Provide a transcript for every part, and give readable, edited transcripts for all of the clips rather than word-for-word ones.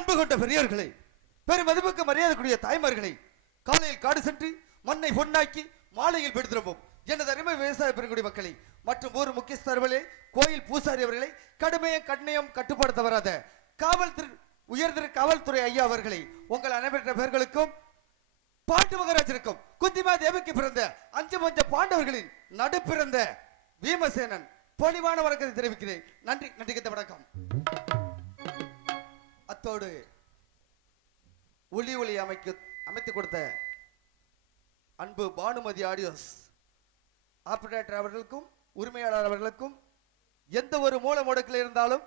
பேரன்பு கொண்ட பெரியோர்களை, பெருமதிப்புக்கு மரியாதைக்குரிய தாய்மார்களை, காலையில் காடு சென்று மண்ணை பொன்னாக்கி மாலையில் பெடுத்திருப்போம் எனது அருமை விவசாய பெருங்குடி மக்களை மற்றும் ஊர் முக்கியஸ்தர்களே, கோயில் பூசாரி அவர்களை, கடுமையும் கட்டுப்பாடு தவறாத உயர்திரு காவல்துறை ஐயா அவர்களை, உங்கள் அனைவருடைய பெயர்களுக்கும் பாண்டு மகராஜனுக்கும் குந்திமா தேவிக்கு பிறந்த 5 மஞ்ச பாண்டவர்களின் நடு பிறந்த பீமசேனன் பொலிவான வணக்கத்தை தெரிவிக்கிறேன். நன்றி. நன்றிக்கிட்ட வணக்கம். அத்தோடு ஒளி அமைத்து கொடுத்த அன்பு பானுமதி ஆடியோஸ் ஆபரேட்டர் அவர்களுக்கும் உரிமையாளர் அவர்களுக்கும், எந்த ஒரு மூல முடக்கில் இருந்தாலும்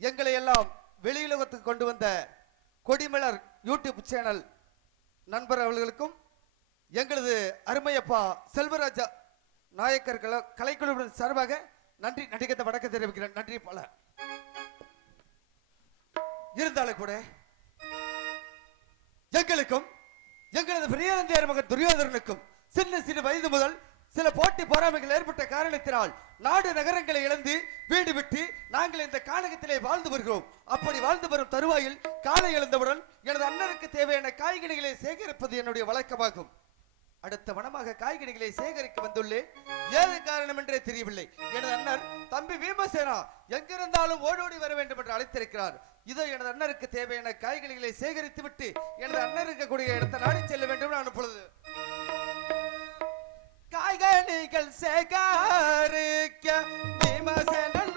எங்களை எல்லாம் வெளியுலகத்துக்கு கொண்டு வந்த கொடிமலர் யூடியூப் சேனல் நண்பர் அவர்களுக்கும், எங்களது அருமையப்பா செல்வராஜா நாயக்கர் கலைக்குழுவின் சார்பாக நன்றி. நடிகத்தை வணக்கம் தெரிவிக்கிறேன். நன்றி பல. இருந்தாலும் கூட எங்களுக்கும் எங்களது பிரியநந்தியார் மகன் துரியோதரனுக்கும் சிறு வயது முதல் சில போட்டி பொறாமைகள் ஏற்பட்ட காரணத்தினால் நாடு நகரங்களை இழந்து வீடு விட்டு நாங்கள் இந்த காலகத்திலே வாழ்ந்து வருகிறோம். அப்படி வாழ்ந்து வரும் தருவாயில் காலை எழுந்தவுடன் எனது அண்ணனுக்கு தேவையான காய்கனிகளை சேகரிப்பது என்னுடைய வழக்கமாகும். அடுத்த வனமாக காய்கனிகளை சேகரிக்க வந்துள்ளேன். ஏது காரணம் என்றே தெரியவில்லை. எனது அண்ணன் தம்பி பீமசேனா எங்கிருந்தாலும் ஓடோடி வர வேண்டும் என்று அழைத்திருக்கிறார். இதோ எனது அண்ணனுக்கு தேவையான காய்கனிகளை சேகரித்து விட்டு எனது அண்ணன் இருக்கக்கூடிய இடத்தை நாடி செல்ல வேண்டும். நான் இப்பொழுது காய்கனிகள் சேகரிக்க பீமசேனன்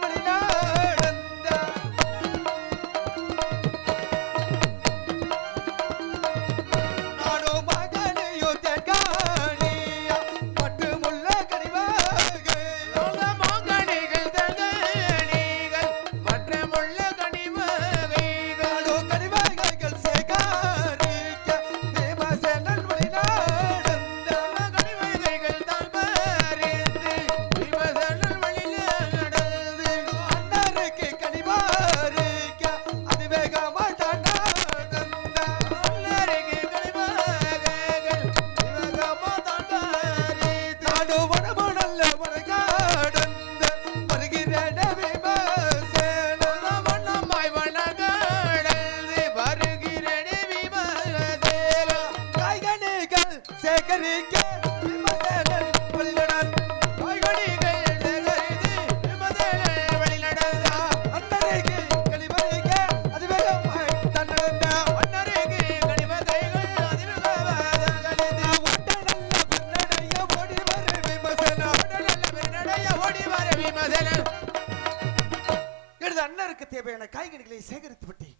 காய்கறிகளை சேகரித்து விட்டேன்.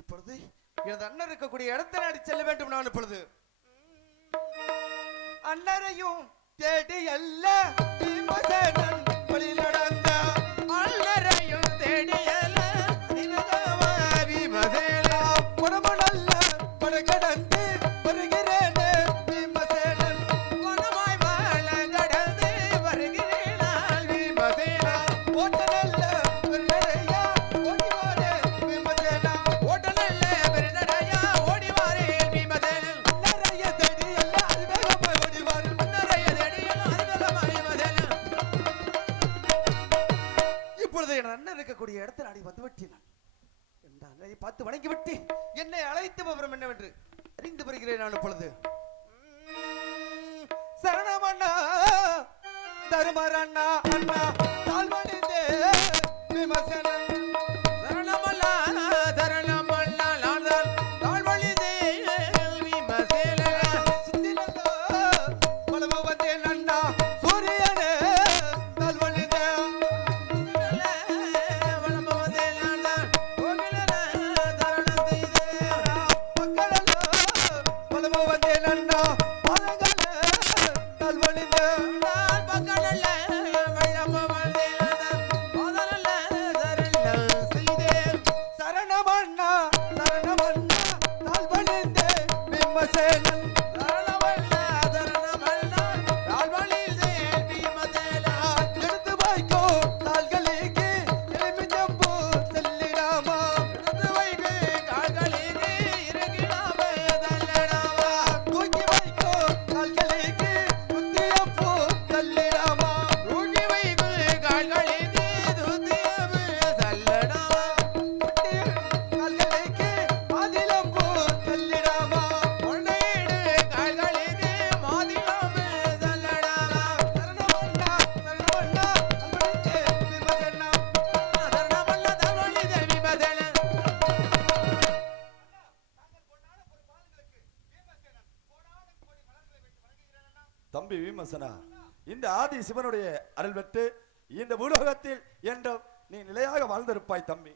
இப்பொழுது எனது அண்ணன் இருக்கக்கூடிய இடத்தை நாடி செல்ல வேண்டும். நான் இப்பொழுது அண்ணரையும் தேடி அல்ல பீமசேனன் வழி நடந்த அண்ணரையும் தேடி அல்ல பீமசேனா குணம நல்ல பட கடந்து வருகிறேன். பீமசேனன் குணமாய் வாழ கடந்து வருகிறேன். பீமசேனா ஓட்ட நல்ல இருக்கக்கூடிய இடத்தை நாடி வந்து விட்டினான். பார்த்து வணங்கி விட்டு என்னை அழைத்து விவரம் என்னவென்று அறிந்து வருகிறேன். நான் இப்பொழுது சரணமண்ணா தருமரண்ணா அண்ணா தாழ்வணிந்தே விமர்சனம் சரணமல்லா தரணமல்லா லாதல் தாழ்வணிந்தே விமர்சன சுத்தினல்லா பலம வந்தே நன்னா சூரியனே தாழ்வணிந்தே பக்கடல்ல வெள்ளம வந்தே தம்பி விமர்சனா, இந்த ஆதி சிவனுடைய அருள் பெற்று இந்த பூலோகத்தில் என்றும் நீ நிலையாக வாழ்ந்திருப்பாய் தம்பி.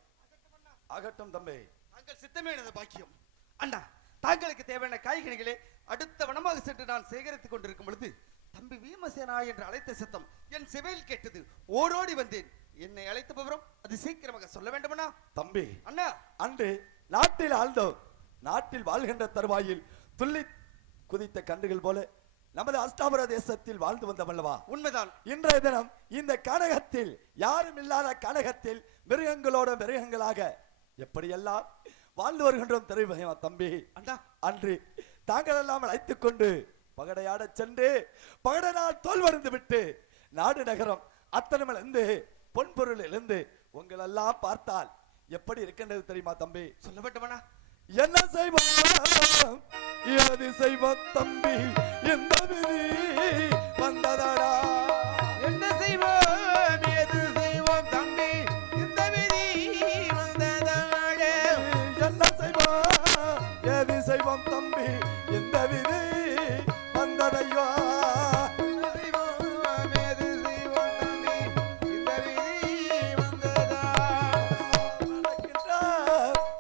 ஆகட்டும் தம்பி, தாங்கள் சித்தமே எனது பாக்கியம். அண்ணா, தாங்களுக்கு தேவையான காய்கனிகளை அடுத்த வனமாக சென்று நான் சேகரித்துக் கொண்டிருக்கும் பொழுது தம்பி வீமசேனா என்று அழைத்த சத்தம் என் செவியில் கேட்டது. ஓடோடி வந்தேன். என்னை அழைத்த விவரம் அது சீக்கிரமாக சொல்ல வேண்டுமண்ணா. தம்பி அண்ணா, அன்று நாட்டில் ஆழ்ந்தோம், நாட்டில் வாழ்கின்ற தருவாயில் துள்ளி குதித்த கன்றுகள் போல நமது அஷ்டாபுர தேசத்தில் வாழ்ந்து வந்தவல்லவா? உண்மைதான். இன்றைய தினம் இந்த கனகத்தில், யாரும் இல்லாத கனகத்தில் மிருகங்களோட மிருகங்களாக எப்படியெல்லாம் வாழ்ந்து வருகின்றோம் தெரியுமா தம்பி? அண்ணா, அன்று தாங்கள் எல்லாம் அழைத்துக் கொண்டு பகடையாட சென்று பகடனால் தோல் வருந்து விட்டு நாடு நகரம் அத்தனமில் இருந்து பொன்பொருள் இருந்து உங்கள் எல்லாம் பார்த்தால் எப்படி இருக்கின்றது தெரியுமா தம்பி? சொல்ல வேண்டுமண்ணா. என்ன செய்வோம் ஏது செய்வோம் தம்பி, இந்த விதி வந்ததடா. என்ன செய்வோம் ஏது செய்வோம் தம்பி, இந்த விதி வந்ததடா. என்ன செய்வோம் ஏது செய்வோம் தம்பி, இந்த விதி வந்ததையோ.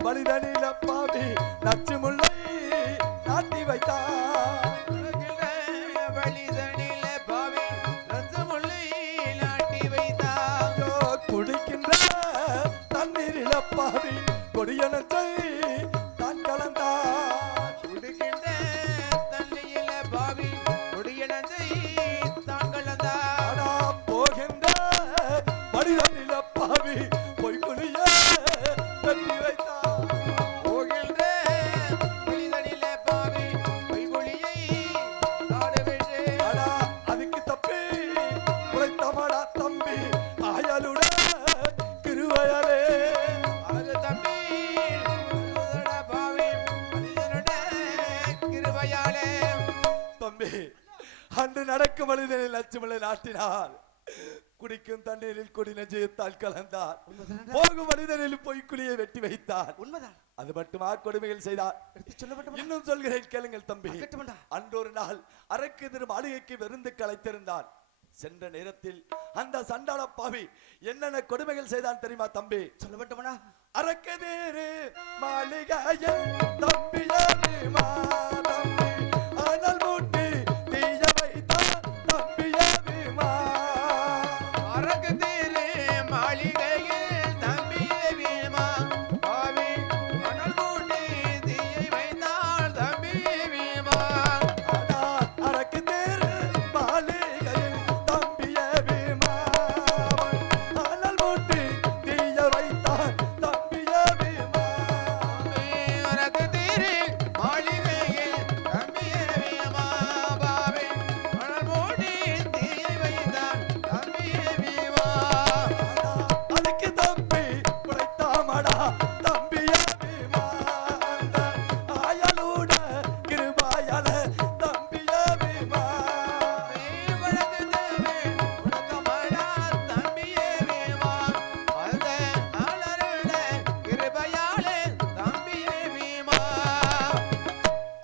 மனிதனில பாவி நச்சு முல்லை நாட்டி வைத்தார். குடிக்கின்ற தண்ணீரில பாவி கொடியனத்தை தான் கலந்தார். குடிக்கின்ற தண்ணீரில பாவி கொடியனத்தை தான் கலந்தார். போகின்ற மனிதனில பாவி பொய் புலிய தண்ணி வைத்தார். போகின்ற மனிதனில பாவி பொய் புலியை தாடவிட்டு அதுக்கு தப்பி உழைத்தமாடா தம்பி ஆயலுட திருவயலே. அது தம்பி பாவி மனிதனுட கிருபையாலே. தம்பி, அன்று நடக்கும் மனிதனில் லட்சுமலை நாட்டினார். குடிக்கும் தண்ணீரில் கொடி நெஞ்சத்தால் கலந்தார். போகும் மனிதனில் பொய்க்குழியை வெட்டி வைத்தார். உண்மைதான். அது மட்டுமா கொடுமைகள் செய்தார்? இன்னும் சொல்கிறேன் கேளுங்கள் தம்பி. அன்றொரு நாள் அரக்கு திரு மாளிகைக்கு விருந்து கலைத்திருந்தான். சென்ற நேரத்தில் அந்த சண்டாள பாவி என்னென்ன கொடுமைகள் செய்தான் தெரியுமா தம்பி? சொல்ல வேண்டுமண்ணா. அரக்கு திரு மாளிகையில் தம்பியானி மாதம்பி அனல் மூட்டி தீய வைத்தான் தம்பியானி மா. அரக்கு திரு மாளிகையில் தம்பியானி மா பாவி அனல் மூட்டி தீயை வைத்தான் தம்பியானி மா. அரக்கு திரு மாளிகையில் தம்பியானி மா அனல் மூட்டி தீய வைத்தான் தம்பியானி மா. அரக்கு திரு மாளிகையில் தம்பியானி மா பாவி அனல் மூட்டி தீயை வைத்தான் தம்பியானி மா. அதுக்கு தம்பி உழைத்தாமடா தம்பியானி மா. அந்த ஆயலூட கிருபாயால தம்பியானி மா.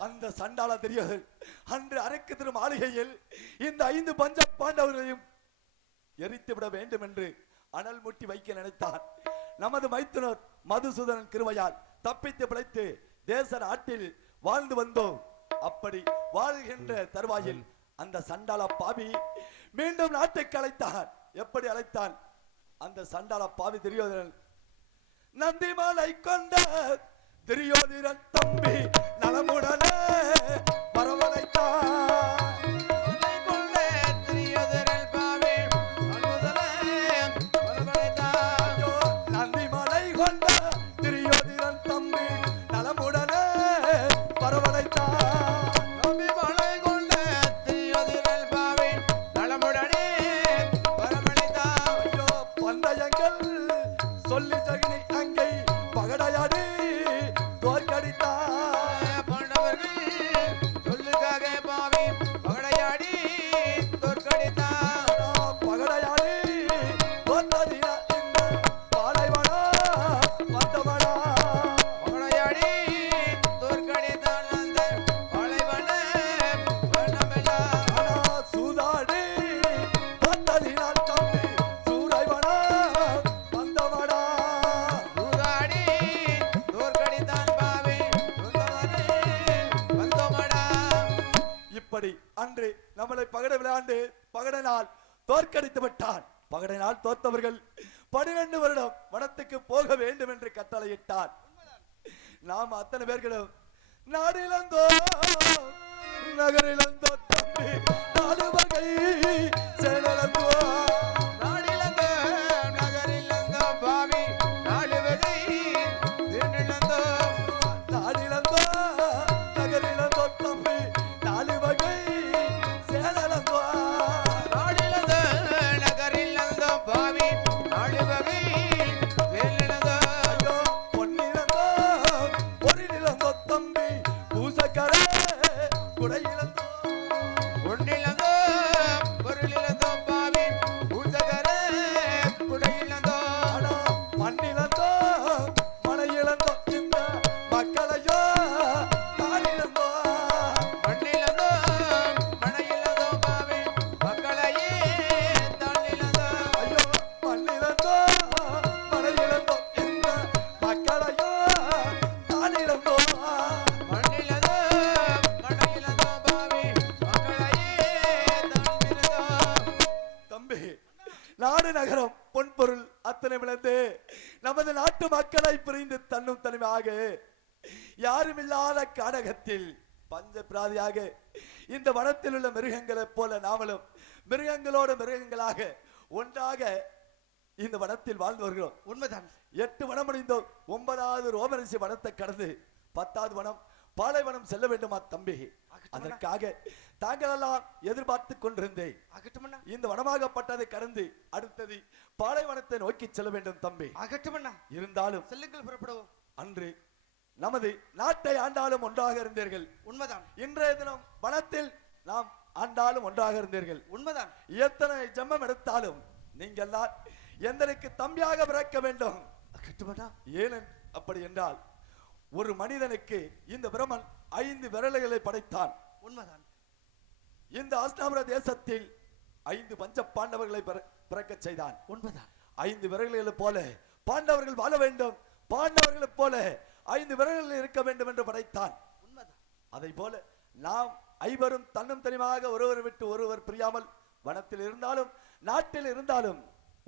அந்த சண்டாள தெரியாது அன்று அரக்கு திரு மாளிகையில் இந்த 5 பஞ்ச பாண்டவர்களையும் எரித்து விட வேண்டும் என்று அனல் முட்டி வைக்க நினைத்தான். நமது மைத்துனர் மதுசூதனன் கிருபையால் தப்பித்து பிழைத்து தேச நாட்டில் வாழ்ந்து வந்தோம். அப்படி வாழ்கின்ற தருவாயில் அந்த சண்டாள பாவி மீண்டும் நாட்டுக்கு அழைத்தான். எப்படி அழைத்தான்? அந்த சண்டாள பாவி துரியோதனன் நந்திமலை கொண்ட துரியோதனன் தம்பி நலமுடனே வரவழைத்தான். நந்திமலை கொண்ட துரியோதனன் தம்பி நலமுடனே வரவழைத்தான். பந்தயங்கள் சொல்லி தகினி அங்கை பகடையாடி தோற்கடித்தான். அன்று நம்மளை பகட விளையாண்டு பகடனால் தோற்கடித்து விட்டான். பகடனால் தோத்தவர்கள் 12 வருடம் வனத்துக்கு போக வேண்டும் என்று கட்டளையிட்டார். நாம் அத்தனை பேர்களும் நாடிலந்தோ நகரிலந்தோ தம்பி 4 வகை செயலந்தோ நாடிலந்தோ நகரிலந்தோ பாவி 4 வகை திரண்டிலந்தோ நாடிலந்தோ நகரிலந்தோ தம்பி 4 வகை செயலந்தோ நாடிலந்தோ நகரிலந்தோ பாவி 4 வகை திரண்டிலந்தோ ஐயோ பொன்னிலந்தோ பொரிலந்தோ தம்பி பூசக்கரை குடையிலந்தோ ஒன்றிலந்தோ பொருளிலந்தோ பாவி பூசகரே குடையிலந்தோ ஆனா மண்ணிலந்தோ மலையிலந்தோ இந்த மக்களையோ தானிலந்தோ மண்ணிலந்தோ மணையிலந்தோ பாவி மக்களையே தானிலந்தோ ஐயோ மண்ணிலந்தோ மலையிலந்தோ இந்த மக்களையோ தானிலந்தோ மண்ணிலந்தோ மணையிலந்தோ பாவி மக்களையே தானிலந்தோ தம்பி நாடு நகரம் பொன்பொருள் அத்தனை விளைந்து நமது நாட்டு மக்களை பிரிந்து தன்னும் தனிமையாக யாருமில்லாத காடகத்தில் பஞ்ச பிராதியாக இந்த வனத்தில் உள்ள மிருகங்களைப் போல நாமளும் மிருகங்களோடு மிருகங்களாக ஒன்றாக இந்த வனத்தில் வாழ்ந்து வருகிறோம். உண்மைதான் 8 வனம் முடிந்தோம். 9வது ரோமரிசி வனத்தை கடந்து 10வது வனம் பாலைவனம் செல்ல வேண்டுமா தம்பி? அதற்காக தாங்களெல்லாம் எதிர்பார்த்து கொண்டிருந்தேன். அகட்டுமண்ணா இந்த வனமாகப்பட்டதை கடந்து அடுத்தது பாலைவனத்தை நோக்கி செல்ல வேண்டும் தம்பி. அகட்டுமண்ணா இருந்தாலும் செல்லுங்கள் புறப்படுவோம். அன்று நமது நாட்டை ஆண்டாலும் ஒன்றாக இருந்தீர்கள். உண்மைதான் இன்றைய தினம் வனத்தில் நாம் ஆண்டாலும் ஒன்றாக இருந்தீர்கள். உண்மைதான் எத்தனை ஜென்மம் எடுத்தாலும் நீங்கள் தான் எந்தனுக்கு தம்பியாக பிறக்க வேண்டும். அகட்டுமண்ணா ஏன் அப்படி என்றால் ஒரு மனிதனுக்கு இந்த பிரமன் 5 விரல்களை படைத்தான். உண்மைதான் இந்த அஸ்தாபுர தேசத்தில் 5 பஞ்ச பாண்டவர்களை பிறக்கச் செய்தான். உண்மைதான் 5 விரல்களைப் போல பாண்டவர்கள் வாழ வேண்டும், பாண்டவர்களைப் போல 5 விரல்கள் இருக்க வேண்டும் என்று படைத்தான். உண்மைதான் அதை போல நாம் 5 தன்னும் தனியாக ஒருவர் விட்டு ஒருவர் பிரியாமல் வனத்தில் இருந்தாலும் நாட்டில் இருந்தாலும்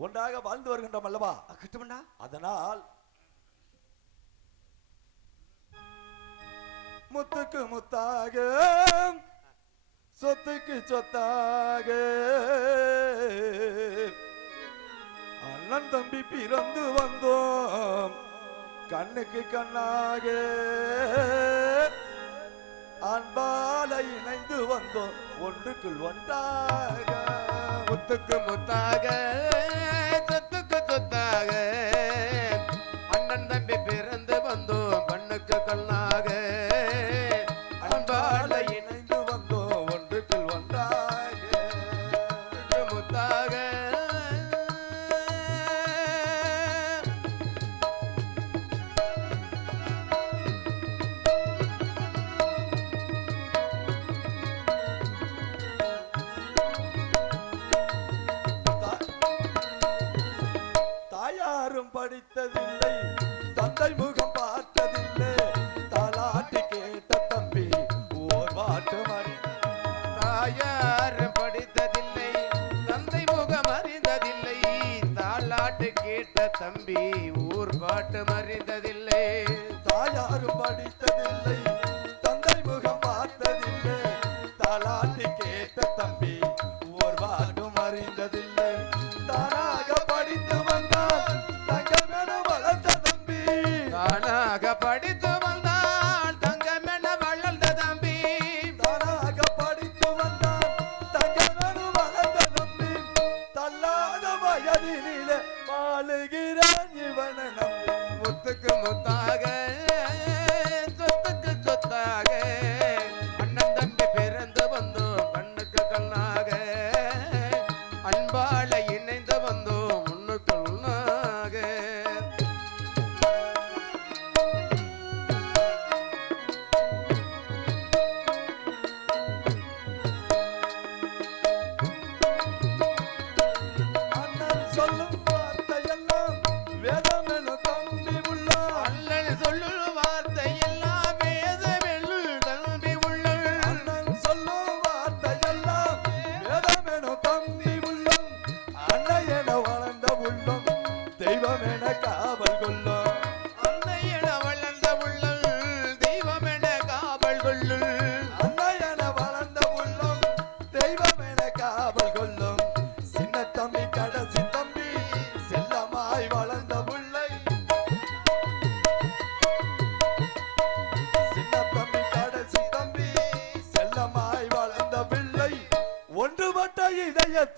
ஒன்றாக வாழ்ந்து வருகின்றோம் அல்லவா? அகட்டுமண்ணா அதனால் முத்துக்கு முத்தாக சொத்துக்கு சொத்தாக அண்ணன் தம்பி பிறந்து வந்தோம் கண்ணுக்கு கண்ணாக அன்பால இணைந்து வந்தோம் ஒன்றுக்குள் ஒன்றாக முத்துக்கு முத்தாக சொத்துக்கு சொத்தாக அண்ணன் தம்பி பிறந்து வந்தோம் கண்ணுக்கு கண்ணாக அன்பால இணைந்து வந்தோம் ஒன்றுக்குள் ஒன்றாக முத்தாக தாயாரும் படித்ததில்லை தந்தை முகம் பார்த்ததில்லை தலா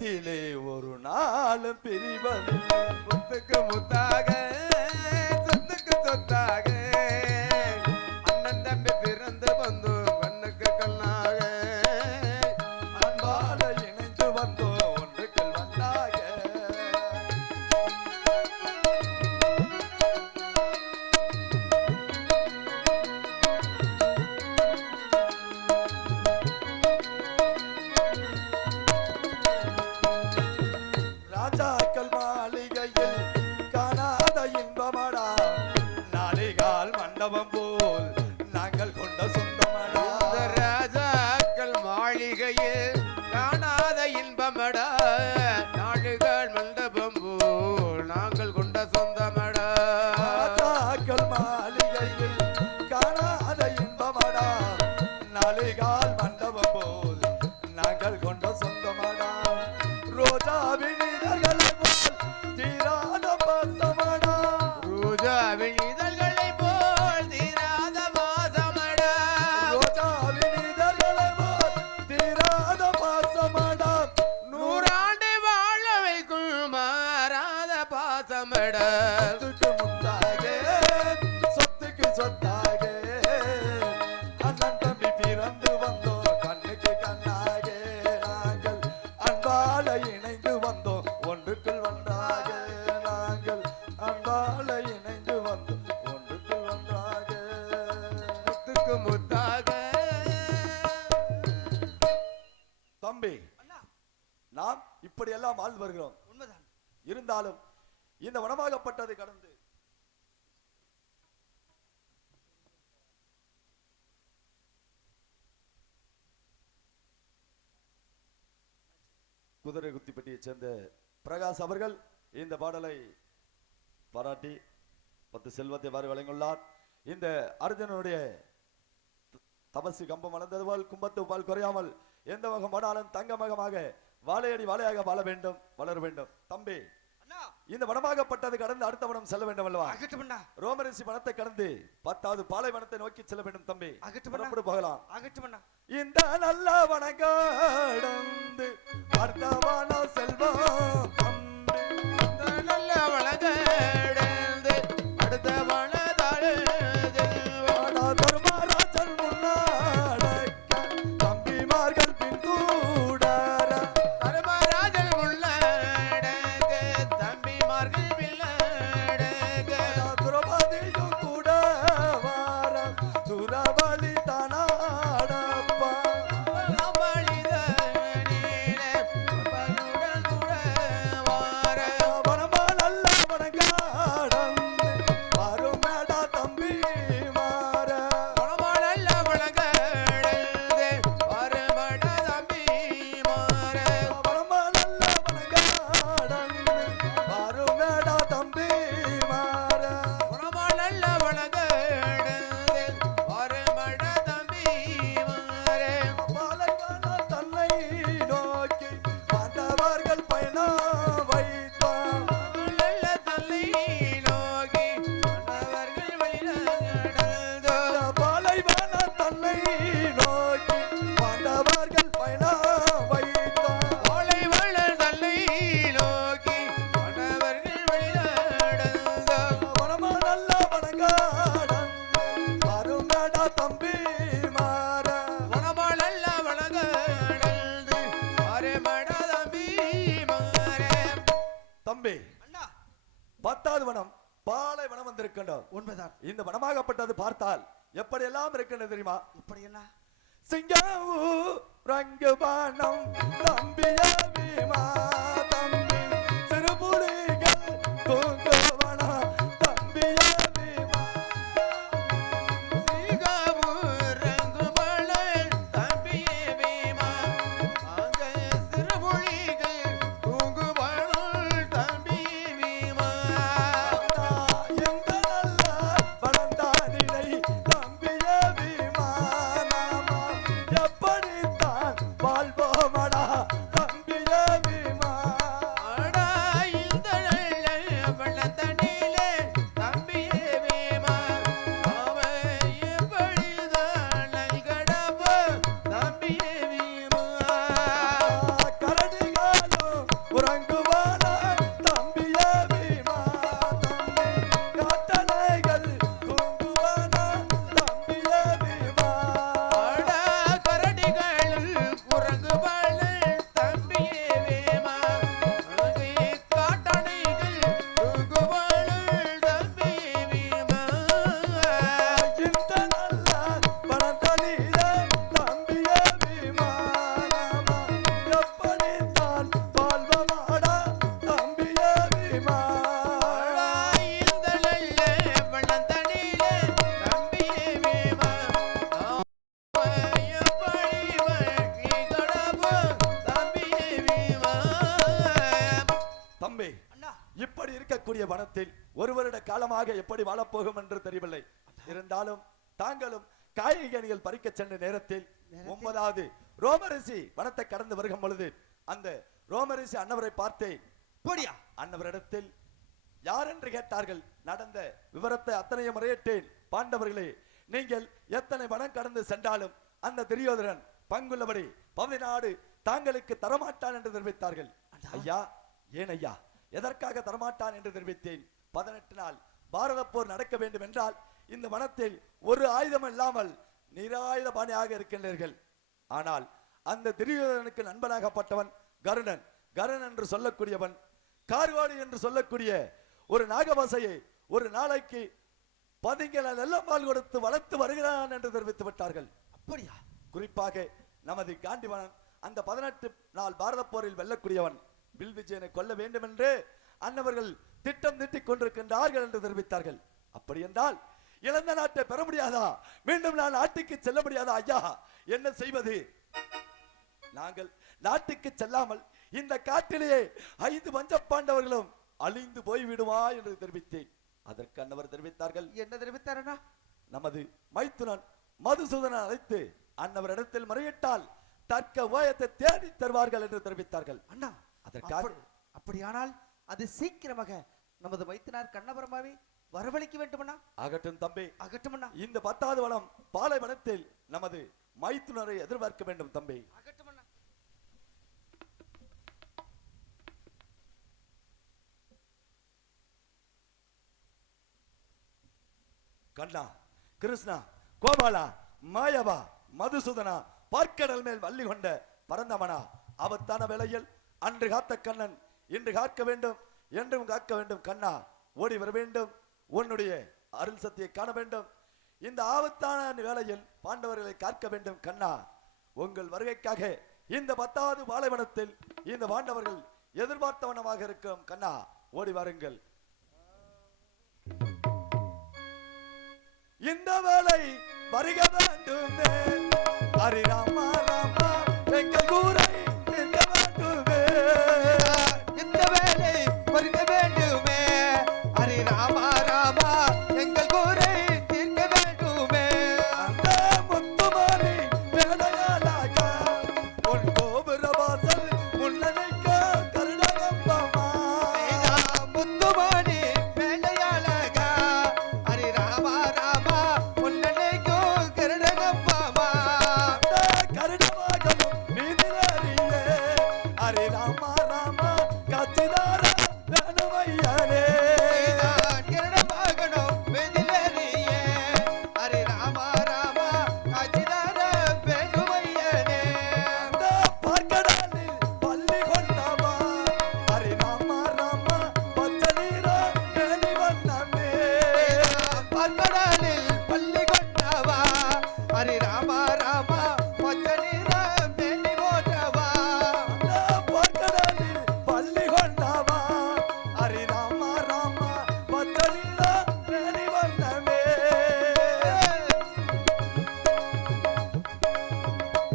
உள்ளத்திலே ஒரு நாளும் பிரிவதில்லை. முத்துக்கு முத்தாக சொத்துக்கு சொத்தாக அண்ணன் தம்பி பிறந்து வந்து கண்ணுக்கு கண்ணாக அன்பால இணைந்து வந்தோம் ஒன்றுக்குள் வந்தாக. ராஜாக்கள் மாளிகையில் காணாத இன்பமடா, நாளிகால் மண்டபம் போல் நாங்கள் கொண்ட சொந்தமடா. இந்த ராஜாக்கள் மாளிகையில் காணாத இன்பமடா, நாடுகள் மண்டபம் போல் நாங்கள் கொண்ட சொந்தமடா. ராஜாக்கள் மாளிகையில் காணாத இன்பமடா, நாளிகால் மண்டபம் போல் நாங்கள் கொண்ட சொந்தமடா. ரோஜாவின் இதழ்களை போல் தீராத பாசமடா, ரோஜாவின் இதழ்களை போல் தீராத வாசமடா. ரோஜாவின் இதழ்களை போல் தீராத பாசமடா. நூறாண்டு வாழ வைக்கும் மாறாத பாசமடா. சொத்துக்கு முத்தாக சொத்துக்கு சொத்தாக அண்ணன் தம்பி பிறந்து வந்தோம் கண்ணுக்கு கண்ணாக. நாங்கள் அன்பால இணைந்து வந்தோம் ஒன்றுக்குள் ஒன்றாக. நாங்கள் அன்பால இணைந்து வந்தோம் ஒன்றுக்குள் ஒன்றாக. முத்துக்கு முத்தாக தம்பி, நாம் இப்படியெல்லாம் வாழ்ந்து வருகிறோம். உண்மைதான். இருந்தாலும் இந்த வனமாகப்பட்டதை கடந்து குதிரை குத்திப்பட்டியைச் சேர்ந்த பிரகாஷ் அவர்கள் இந்த பாடலை பாராட்டி 10 செல்வத்தை வாரி வழங்கியுள்ளார். இந்த அர்ஜுனனுடைய தபசு கம்பம் வளர்ந்தது போல் கும்பத்து பால் குறையாமல் எந்த மகம் ஆனாலும் தங்க மகமாக வாழையடி வாழையாக வாழ வேண்டும், வளர வேண்டும். தம்பி, அண்ணா இந்த வனமாகப்பட்டது கடந்து அடுத்த வனம் செல்ல வேண்டும் அல்லவா? அகட்டும் அண்ணா, ரோமரிசி வனத்தை கடந்து 10வது பாலைவனத்தை நோக்கி செல்ல வேண்டும். தம்பி, அகட்டும் அண்ணா, புறப்படு போகலாம். அகட்டும் அண்ணா. இந்த நல்ல வனங்கடந்து அடுத்தவன செல்வம் தம்பி. இந்த நல்ல வளகடந்து அடுத்த வளதாழ்ந்து ஆனா தர்மராஜன் முன்னாடக்க தம்பிமார்கள் பின்தூடர. தர்மராஜன் உள்ளடங்க தம்பிமார்கள் வில்லடங்க ஆனா திரௌபதியும் கூட வார துரவழி தானாடப்பா. வனமால் அல்ல வனங்காடந்து வருமேடா தம்பி மாற. வனமால் அல்ல வனங்காடந்து வருமேடா தம்பி மாற. பாலைவன தன்னை நோக்கி பாண்டவர்கள் பயணம் வைத்தார். பாலைவன தன்னை நோக்கி பாண்டவர்கள் பயணம் வைத்தார். வனமால் அல்ல வனங்காடந்து வருமேடா தம்பி மாற. தம்பி, அண்ணா 10வது வனம் பாலைவனம் வந்திருக்கின்றோம். உண்மைதான். இந்த வனமாகப்பட்டது பார்த்தால் எப்படி எல்லாம் இருக்கின்றது தெரியுமா? இப்படி என்ன? சிங்காவு ரங்கு பானம் தம்பிய பீமா தம்பி சிறுபுலிகள் தூங்குவனா தம்பிய பீமா. எங்க நல்ல வளர்ந்தானிடை தம்பிய பீமா நாம எப்படித்தான் வாழ்வோமடா தம்பிய பீமா. குடும்பமாக எப்படி வாழப்போகும் என்று தெரியவில்லை. இருந்தாலும் தாங்களும் காய்கனிகள் பறிக்க சென்ற நேரத்தில் 9வது ரோமரிசி வனத்தை கடந்து வருகும் பொழுது அந்த ரோமரிசி அன்னவரை பார்த்தேன். அன்னவரிடத்தில் யார் என்று கேட்டார்கள். நடந்த விவரத்தை அத்தனையும் முறையிட்டேன். பாண்டவர்களே, நீங்கள் எத்தனை வனம் கடந்து சென்றாலும் அந்த துரியோதனன் பங்குள்ளபடி 14 தாங்களுக்கு தரமாட்டான் என்று தெரிவித்தார்கள். ஐயா, ஏன் ஐயா, எதற்காக தரமாட்டான் என்று தெரிவித்தேன். 18 நாள் பாரத போர் நடக்க வேண்டும் என்றால் இந்த வனத்தில் ஒரு ஆயுதம் இல்லாமல் நிராயுத பாணியாக இருக்கின்றீர்கள். ஆனால் அந்த துரியோதனனுக்கு நண்பனாகப்பட்டவன் கருணன். கருணன் என்று சொல்லக்கூடியவன் கார்வாடி என்று சொல்லக்கூடிய ஒரு நாகபாசையை ஒரு நாளைக்கு 10 நெல்லம்பால் கொடுத்து வளர்த்து வருகிறான் என்று தெரிவித்து விட்டார்கள். அப்படியா? குறிப்பாக நமது காண்டிவனன் அந்த 18 நாள் பாரத போரில் வெல்லக்கூடியவன். வில் விஜயனை கொல்ல வேண்டும் என்று அன்னவர்கள் திட்டம் திட்டிக் கொண்டிருக்கின்றார்கள் என்று தெரிவித்தார்கள். அப்படி என்றால் இழந்த நாட்டை பெற முடியாதா? மீண்டும் நான் நாட்டுக்கு செல்ல முடியாதா? ஐயா, என்ன செய்வது? நாங்கள் நாட்டுக்கு செல்லாமல் இந்த காட்டிலேயே 5 பஞ்சப்பாண்டவர்களும் அழிந்து போய்விடுவா என்று தெரிவித்தேன். அதற்கு அன்னவர் தெரிவித்தார்கள். என்ன தெரிவித்தாரா? நமது மைத்துனன் மதுசூதனன் அழைத்து அன்னவர் இடத்தில் முறையிட்டால் தர்க்க ஓயத்தை தேடி தருவார்கள் என்று தெரிவித்தார்கள். அண்ணா, அதற்காக அப்படியானால் அது சீக்கிரமாக நமது மைத்துனார் கண்ணபரமாவை வரவழைக்க வேண்டுமண்ணா. ஆகட்டும் தம்பி, ஆகட்டும் அண்ணா. இந்த 10வது வனம் பாலைவனத்தில் நமது மைத்துனரை எதிர்பார்க்க வேண்டும் தம்பி. ஆகட்டும் அண்ணா. கண்ணா, கிருஷ்ணா, கோபாலா, மாயவா, மதுசூதனா, பார்க்கடல் மேல் வள்ளி கொண்ட பரந்தமனா, அவத்தான வேளையில் அன்று காத்த கண்ணன் இன்று காக்க வேண்டும், என்றும் காக்க வேண்டும். கண்ணா, ஓடி வர வேண்டும், உன்னுடைய அருள் சக்தியை காண வேண்டும். இந்த ஆபத்தான வேளையில் பாண்டவர்களை காக்க வேண்டும். கண்ணா, உங்கள் வருகைக்காக இந்த 10வது பாலைவனத்தில் இந்த பாண்டவர்கள் எதிர்பார்த்தவனமாக இருக்கும். கண்ணா, ஓடி வாருங்கள். இந்த வேளை வருக வேண்டுமே, ஹரி ராமா ராமா எங்கள் கூரை நிற்க வேண்டுமே. இந்த வேளை வருக வேண்டுமே, ஹரி ராமா ராமா எங்கள் கூரை தீர்க்க வேண்டுமே. அந்த முத்துமாரி வேலையாளாக உன் கோபுர வாசல் முன்னணிக்க கருணகம்பமா. முத்துமாரி வேலையாளாக ஹரி ராமா ராமா முன்னணிக்கோ கருணகம்பமா. கருணவாகமும் மீதிலேறியே ஹரி ராமா ராமா காட்சிதார வேணுமையானே. கருணவாகனம் மெதிலேறியே ஹரி ராமா ராமா காட்சிதார வேணுமையனே. அந்த பார்க்கடலில் பள்ளி கொண்டவா ஹரி ராமா ராமா பச்சனீரா வேலி வண்ணமே. பல்கடலில் பள்ளி கொண்டவா ஹரி ராமா ராமா பச்சனீர வேண்டி போட்டவா. பார்க்கடலில் பள்ளி கொண்டவா ஹரி ராமா ராமா பச்சனீரா வேலி வண்ணமே.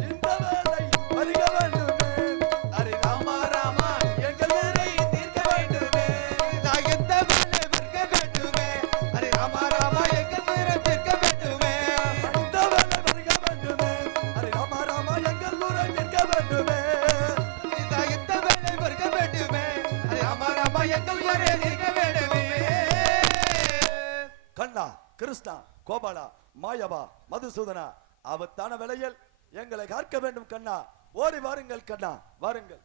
இந்த வேளை வருக வேண்டுமே, ஹரி ராமா ராமா எங்கள் வேலை தீர்க்க வேண்டுமே. நான் எந்த வேலை விற்க வேண்டுமே, ஹரி ராமா ராமா எங்கள் உயிரை தீர்க்க வேண்டுமே. இந்த வேளை வருக வேண்டுமே, ஹரி ராமா ராமா எங்கள் ஊரை நிற்க வேண்டுமே. நான் எந்த வேலை விற்க வேண்டுமே, ஹரி ராமா ராமா எங்கள் உயிரை தீர்க்க வேண்டுமே. கண்ணா, கிருஷ்ணா, கோபாலா, மாயவா, மதுசூதனா, ஆபத்தான வேளையில் எங்களை காக்க வேண்டும். கண்ணா, ஓடி வாருங்கள். கண்ணா, வாருங்கள்.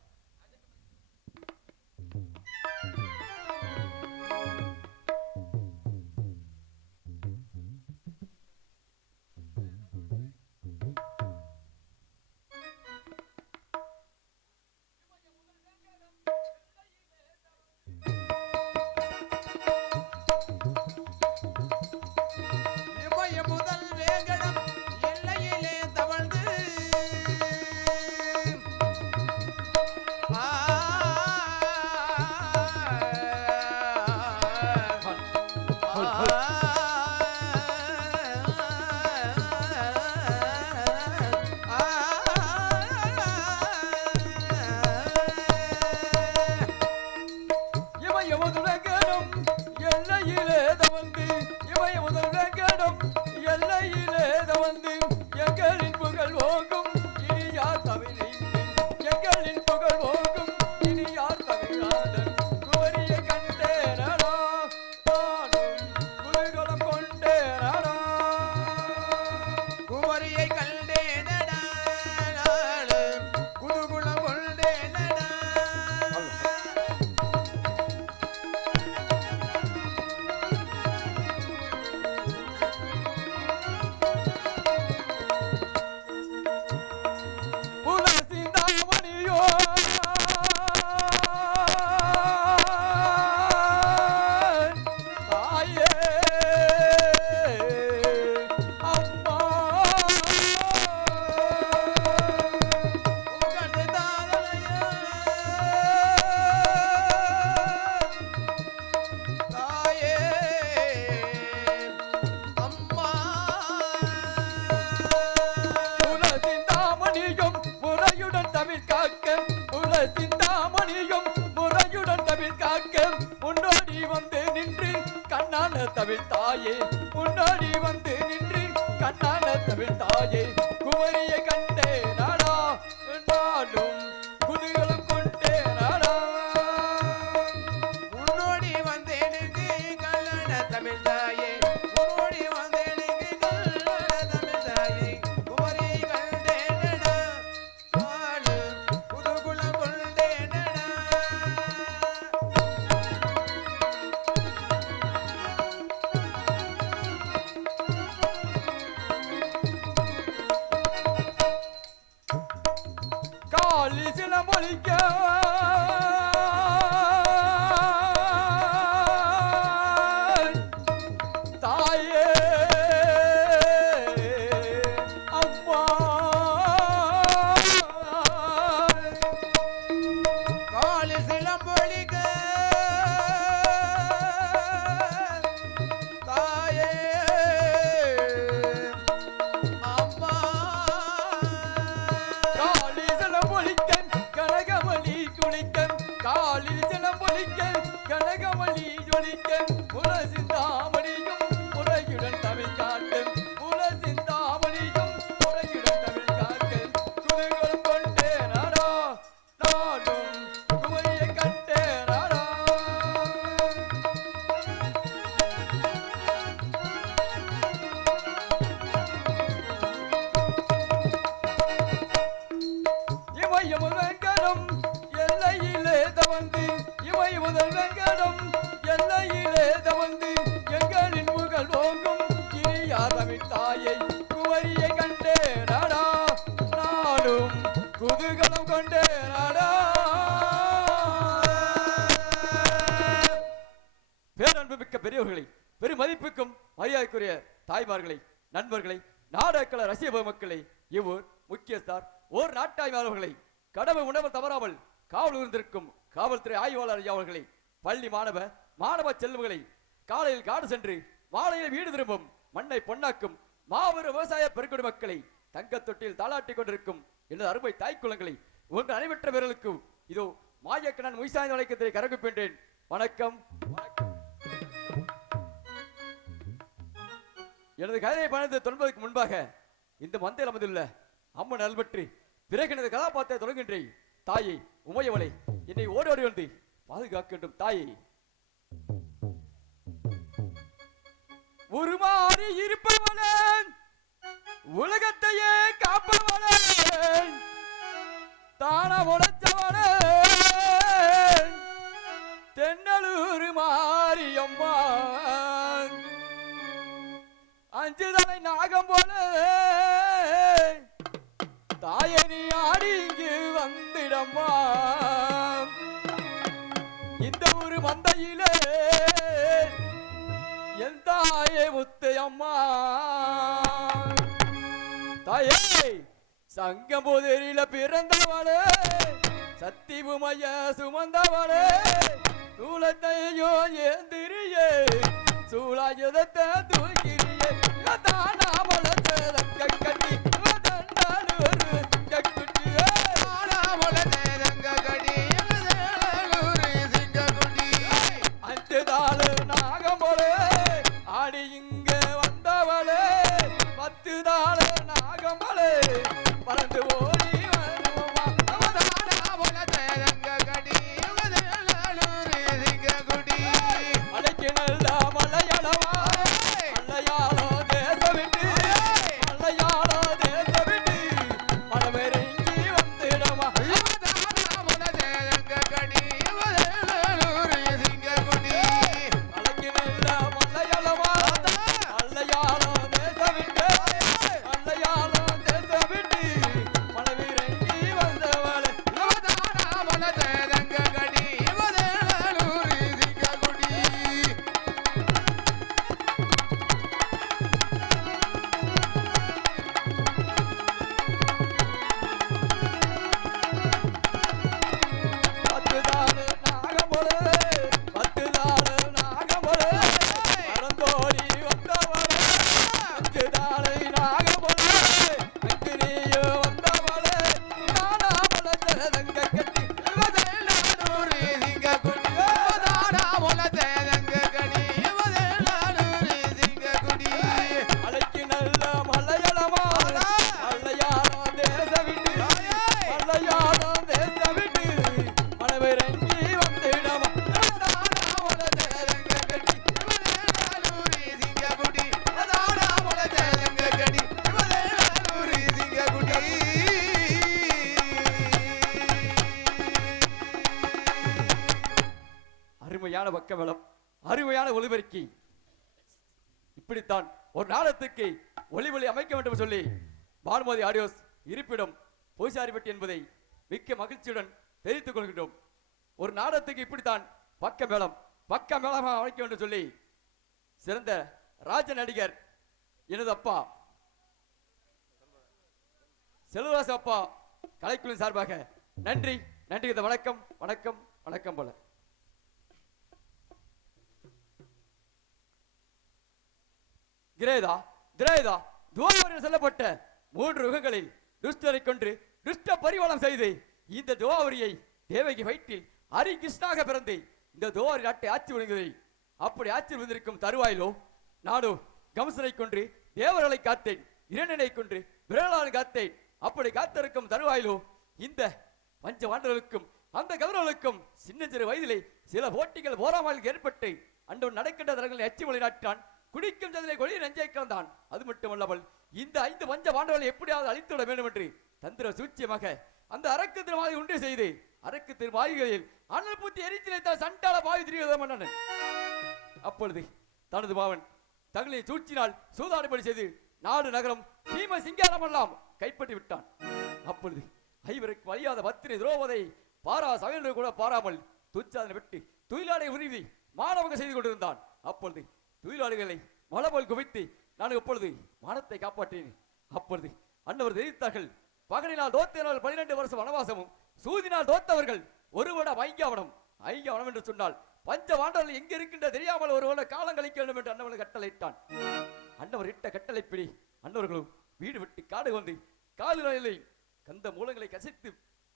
இமய முதல் வேங்கடம் எல்லையிலே தவழ்ந்து குமரியை கண்டேனடா குதூகுலம் கொண்டேனடா புலசிந்தாமணியோ தாயே அம்மா உகந்து தாரலையா தாயே அம்மா புலசிந்தாமணியும் முறையுடன் தமிழ் காக்க புலசிந்தாமணியும் முறையுடன் தமிழ் காக்க முன்னோடி வந்து நின்று கண்ணான தமிழ் தாயே முன்னோடி வந்து நின்று கண்ணான தமிழ் தாயே குமரியை கண்டே நாடா நாடும் குதூகலம் கொண்டே நாடா உன்னோடி வந்தேனுக்கு கல்லண தமிழ் தாயே உன்னோடி வந்தேனுக்கு கல்லண தமிழ் தாயே குமரியை கண்டேனடா நாடு குதூகுலம் கொண்டேனடா காலி சிலமொழிக்க தாயே அம்மா காலி சிலம்பொழிக தாயே அம்மா காலி சிலமொழிக்க கனகமணி குளிக்க காலி சிலமொழிக்க கனகமணி ஜொலிக்க முரசிந்தாமணியும் முறையுடன் தமிழ் காட்டு முரசிந்தாமணியும் முறையுடன் தமிழ் காட்டு குதூகலம் கொண்டே நாடா நாடும் குமரியை கண்டே நாடா இமய முதல்கடம் எல்லையிலே தவந்து இமய முதல் வெங்கடம் எல்லையிலே தவந்து எங்களின் புகழ் ஓங்கும் கிரியா தமிழ் தாயை குமரியை கண்டே நாடா நாடும் குதூகலம் கொண்டே நாடா பேரன்புமிக்க பெரியவர்களை பெருமதிப்புக்கும் மரியாதைக்குரிய தாய்மார்களை நண்பர்களை நாடகள ரசிக மக்களை இவ்வூர் முக்கியஸ்தார் ஓர் நாட்டாய்மாளர்களை கடமை உணவு தவறாமல் காவல் இருந்திருக்கும் காவல்துறை ஆய்வாளர் ஐயா அவர்களை பள்ளி மாணவ செல்வங்களை காலையில் காடு சென்று மாலையில் வீடு திரும்பும் மண்ணை பொன்னாக்கும் மாபெரும் விவசாய பெருங்குடி மக்களை தங்கத் தொட்டியில் தாளாட்டி கொண்டிருக்கும் எனது அருமை தாய்க்குளங்களை ஒன்று அனைவற்ற வீரர்களுக்கும் இதோ மாயக்கண்ணன் முய்சாய்ந்த வழக்கத்தை கரங்குகின்றேன். வணக்கம். எனது கதையை பணிந்து தொடர்வதற்கு முன்பாக இந்த மந்தையில் அமர்ந்துள்ள அம்மன் நல்வற்றி பிறகு எனது கதாபாத்திரத்தை தொடங்குகின்றேன். தாயை உமையவளை என்னை ஓடி வந்து பாதுகாக்கின்றும் தாயை உருமாறி இருப்பவளன் உலகத்தையே காப்பவளன் தான உடைச்சவளன் தென்னலூர் மாரியம்மா அஞ்சு தலை நாகம் போல தாயை நீ ஆடி இங்கு வந்திடம்மா இந்த ஒரு மந்தையிலே என் தாயே முத்தையம்மா தாயே சங்கம்போதேரியில பிறந்தவளே சத்திபுமைய சுமந்தவளே சூலத்தையோ ஏந்திரியே சூலாயுதத்தை தூக்கிரியே தானாமல சேதங்க கட்டி தண்டாலூரு சிங்கக்குட்டியே தானாமல சேதங்க கட்டி தண்டாலூரு சிங்கக்குட்டியே அஞ்சு தாளு நாகம்போலே ஆடி இங்க வந்தவளே 10 தாளு நாகம்போலே பறந்து ஓடி வருவோமா தானாமல சேதங்க கட்டி தண்டாலூரு சிங்கக்குட்டியே அலைக்கு நல்ல மலையளவா மலையாளோ தேசவிட்டு அருமையான பக்கமேளம், அருமையான ஒளிபெருக்கி. இப்படித்தான் ஒரு நாடகத்துக்கு ஒளி அமைக்க வேண்டும் சொல்லி பானுமதி ஆடியோஸ் இருப்பிடம் பொய்சாரிப்பட்டி என்பதை மிக்க மகிழ்ச்சியுடன் தெரிவித்துக் கொள்கின்றோம். ஒரு நாடகத்துக்கு இப்படித்தான் பக்கமேளமாக அமைக்க வேண்டும் சொல்லி சிறந்த ராஜ நடிகர் எனது அப்பா செல்வராசு அப்பா கலைக்குழுவின் சார்பாக நன்றி வணக்கம் வணக்கம் வணக்கம் போல. திரேதா துவாபரில் சொல்லப்பட்ட 3 யுகங்களில் துஷ்டரை கொன்று துஷ்ட பரிவாளம் செய்து இந்த துவாபரியை தேவகி வயிற்றில் ஹரிகிருஷ்ணாக பிறந்து இந்த துவாபரி நாட்டை ஆட்சி விழுந்ததை அப்படி ஆட்சி விழுந்திருக்கும் தருவாயிலோ நானோ கம்சனை கொன்று தேவர்களை காத்தேன், இரண்டனை கொன்று விரலாளன் காத்தேன். அப்படி காத்திருக்கும் தருவாயிலோ இந்த பஞ்ச வாண்டர்களுக்கும் அந்த கௌரவர்களுக்கும் சின்னஞ்சிறு வயதிலே சில போட்டிகள் போராமல் ஏற்பட்டு அன்று நடக்கின்ற தரங்களை அச்சு வழிநாட்டான். குடிக்கும் ஜதிலை கொடி நெஞ்சை கலந்தான். அது மட்டுமல்லாமல் இந்த 5 பஞ்ச பாண்டவர்களை எப்படியாவது அழித்துவிட வேண்டும் என்று தந்திர சூட்சியமாக அந்த அரக்கு திருமாலை உண்டு செய்து அரக்கு திருமாளிகளில் அனல் பூத்தி எரிச்சு நினைத்தால் சண்டால பாவி திரிவதன். அப்பொழுது தனது மாவன் தங்களை சூழ்ச்சினால் சூதாடுபடி செய்து நாடு நகரம் சீம சிங்காரம் எல்லாம் கைப்பற்றி விட்டான். அப்பொழுது ஐவருக்கு வழியாத பத்திரை துரோவதை பாரா சமையல் கூட பாராமல் துச்சாதனை விட்டு தொழிலாளை உருவி மாணவங்க செய்து கொண்டிருந்தான். அப்பொழுது தொழிலாளிகளை மலபோல் குவித்து நான் எப்பொழுது மானத்தை காப்பாற்றினேன். அப்பொழுது அன்னவர் தெரிவித்தார்கள், பகலினால் தோத்தவர்கள் 12 வருஷம் வனவாசமும் சூதினால் தோத்தவர்கள் 1 வருடம் ஐங்கியவனம் என்று சொன்னால் பஞ்ச வாண்டவர்கள் எங்க இருக்கின்ற தெரியாமல் 1 வருட காலம் கழிக்க வேண்டும் என்று அன்னவர்கள் கட்டளையிட்டான். அன்னவர் இட்ட கட்டளைப்படி அன்னவர்களும் வீடு விட்டு காடு வந்து காலிலே கந்த மூலங்களை கசித்து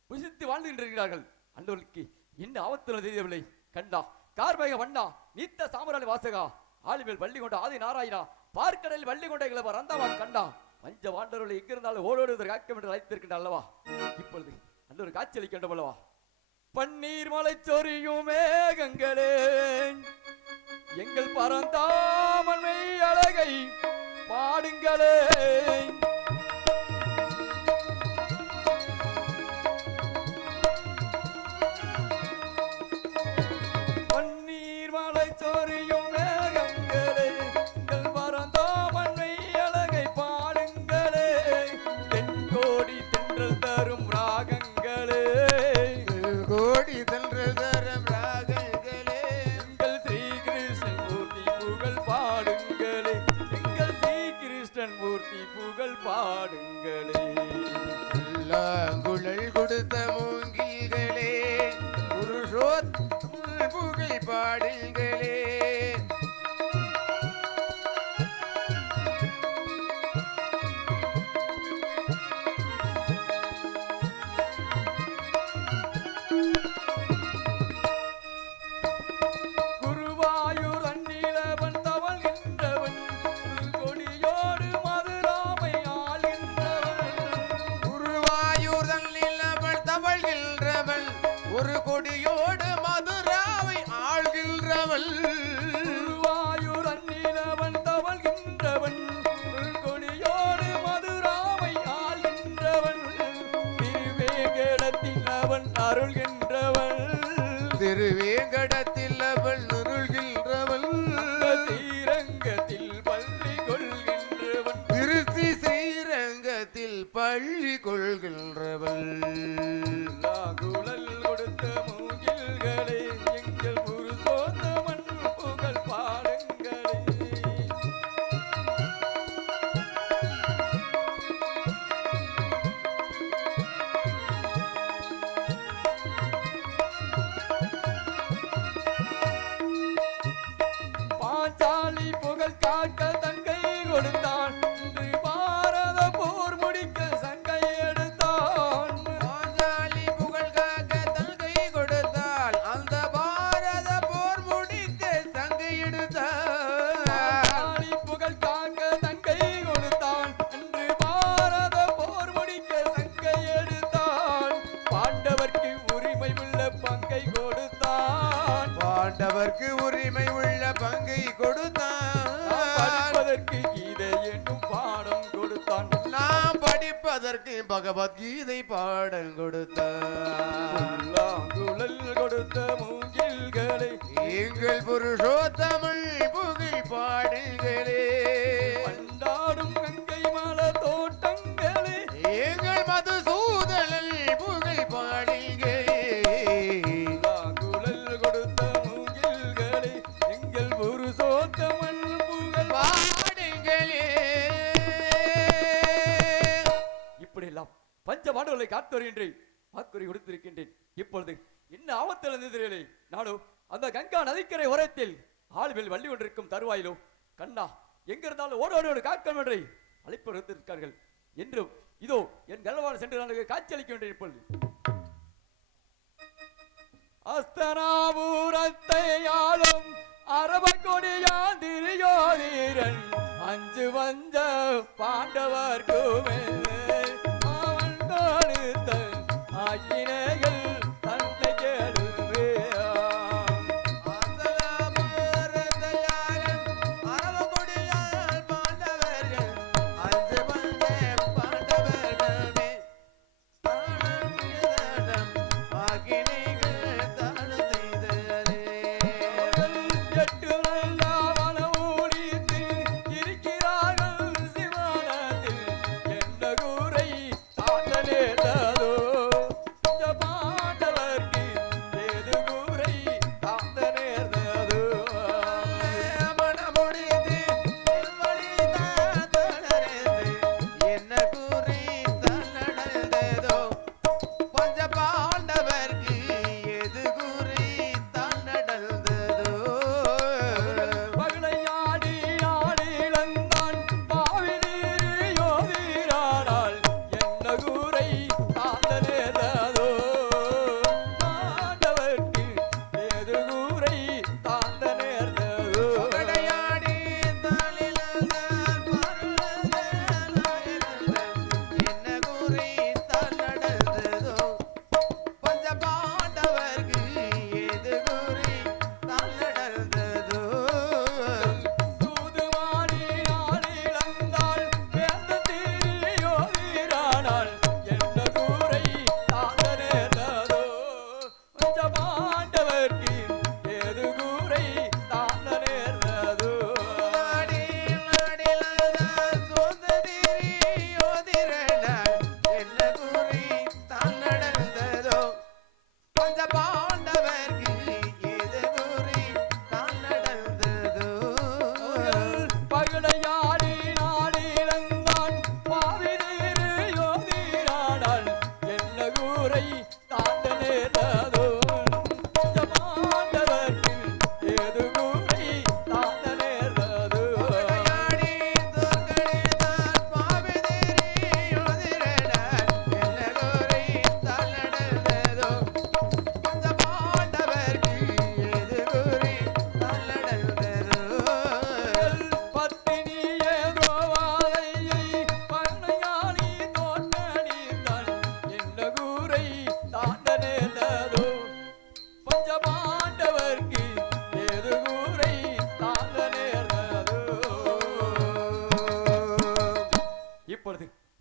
புசித்து வாழ்ந்துகின்றிருக்கிறார்கள். அன்னவர்களுக்கு என்ன ஆபத்து தெரியவில்லை. கண்டா கார்மேக வண்ணா நீத்த சாமராணி வாசகா ஆலிமேல் வள்ளி கொண்ட ஆதி நாராயணா பார்க்கடலில் வள்ளி கொண்ட இளவர் அந்தவா கண்டா பஞ்ச வாண்டவர்களை எங்கிருந்தாலும் ஓடோடு காக்கம் என்று அழைத்திருக்கின்ற அல்லவா. இப்பொழுது அந்த ஒரு காட்சி அளிக்கின்றோம் அல்லவா. பன்னீர் மலை சொரியும் மேகங்களே எங்கள் பரந்தாமன்மை அழகை பாடுங்களே. திருவேங்கடத்தில் அவள் நுருள்கின்றவள் ஸ்ரீரங்கத்தில் பள்ளி கொள்கின்றவள் திருச்சி ஸ்ரீரங்கத்தில் பள்ளி கொள்கின்றவள் குழல் கொடுத்த மூங்கில்களே எங்கள் புருஷோத்தமன் புகழ் பாடுங்களே. பாஞ்சாலி புகழ் காக்க தங்கை கொடுத்தான், இன்று பாரத போர் முடிக்க சங்கை எடுத்தான். பாஞ்சாலி புகழ் காக்க தங்கை கொடுத்தாள், அந்த பாரத போர் முடிக்க சங்கை எடுத்தாள். பாஞ்சாலி புகழ் காக்க தங்கை கொடுத்தான், இன்று பாரத போர் முடிக்க சங்கை எடுத்தான். பாண்டவர்க்கு உரிமை உள்ள பங்கை கொடுத்தான், பாண்டவர்க்கு உரிமை உள்ள பங்கை கொடுத்தான். படிப்பதற்கு கீதை என்னும் பாடம் கொடுத்தான். நாம் படிப்பதற்கு பகவத்கீதை பாடல் கொடுத்தான். குழல் கொடுத்த மூங்கில்களை எங்கள் புருஷோத்தமன் புகழ் பாடுங்களே பண்டாடும் கங்கை மலர் தோட்டங்களே எங்கள் மதுசூதனல் புகழ் பாடுங்களே குழல் கொடுத்த மூங்கில்களே எங்கள் புருஷோத்தமன் புகழ் பாடுங்களே. இப்படி எல்லாம் பஞ்ச பாண்டவர்களை காத்து வருகின்றேன், வாக்குறுதி கொடுத்திருக்கின்றேன். இப்பொழுது என்ன ஆபத்தில் இருந்ததில்லை. நானோ அந்த கங்கா நதிக்கரை ஓரத்தில் ஆள்வில் வள்ளி கொண்டிருக்கும் தருவாயிலோ கண்ணா எங்க இருந்தாலும் ஓடோடு காக்கம் என்றை அழைப்பு எடுத்திருக்கார்கள் என்றும் இதோ என் கல்வான சென்று நான் காட்சி அளிக்க வேண்டிய இப்பொழுது அஸ்தனாபூரத்தை ஆளும் அரப கொடியாந்திரியோதீரன் அஞ்சு வந்த பாண்டவர்க்குமே அவன் கொடுத்த ஆக்கினைகள் தந்தை கேளுவே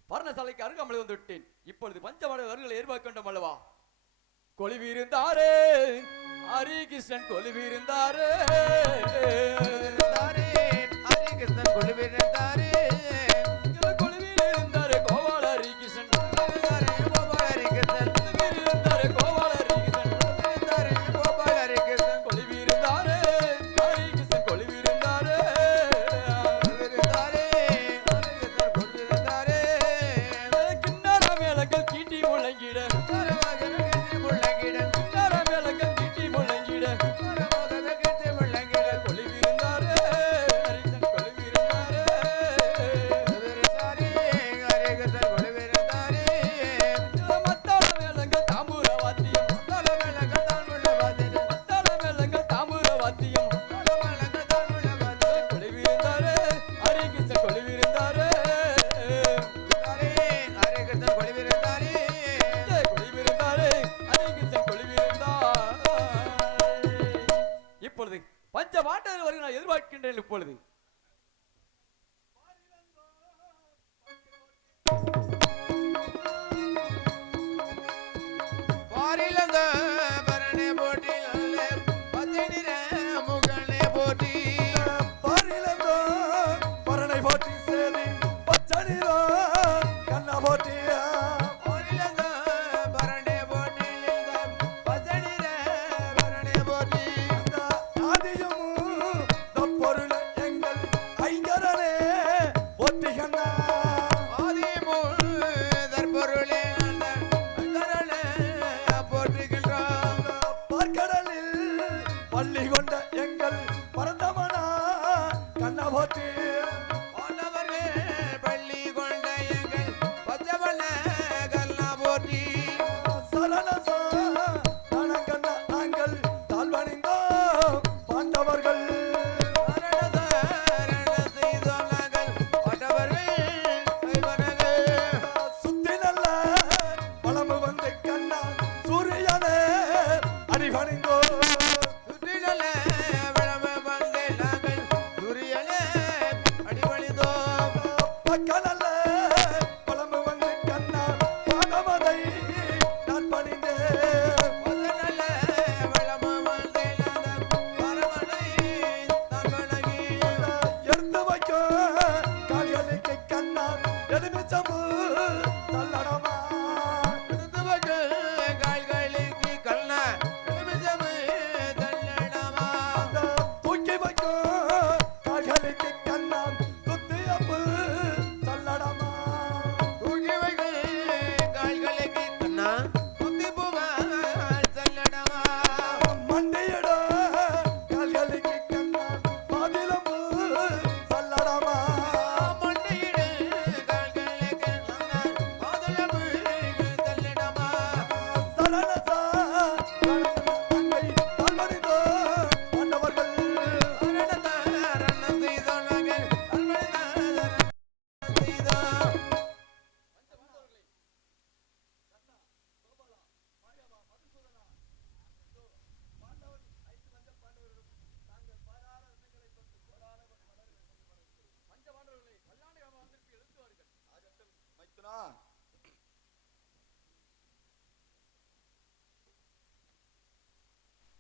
பர்ணசாலைக்கு அருகாமல் வந்து விட்டேன். இப்பொழுது பஞ்சமானவர்கள் ஏற்பார்க்கின்றோம் அல்லவா? கொலிவிருந்தாரே ஹரிகிருஷ்ணன் கொலிவிருந்தாரே ஹரிகிருஷ்ணன் கொலுவிருந்தாரே கொலிவிருந்தாரே கோபால ஹரிகிருஷ்ணன் கோபால ஹரிகிருஷ்ணன் கொலிவிருந்தாரே கோபால ஹரிகிருஷ்ணன் கோபால ஹரிகிருஷ்ணன் கொலிவிருந்தாரே ஹரிகிருஷ்ணன் கொலிவிருந்தாரே கிண்ணற மேளங்கள் கீட்டி முழங்கிட கிண்ணற மேளங்கள் கீட்டி முழங்கிட கொலிவிருந்தாரே ஹரிகிருஷ்ணன் கொலிவிருந்தாரே சரணசா கண்ணா நாங்கள் தாழ்வணிந்தோம் பாண்டவர்கள் சுத்தி நல்ல வளமு வந்து கண்ணா சூரியனே அடிபணிந்தோ பக்கநல்ல வளமு வந்து கண்ணா பாகமதை நான் பணிந்தேன் எடுத்து வைக்க கால்களுக்கு கண்ணா எலுமிச்சம்பு தள்ளடமா தூக்கி வைக்க கால்களுக்கு கண்ணா குத்தியப்பு தள்ளடமா மண்டையிட கால்களுக்கு கண்ணா பாதிலம்பு தள்ளடமா சரணசா தங்கை தாழ்வணிந்தோ பாண்டவர்கள் மைத்துனா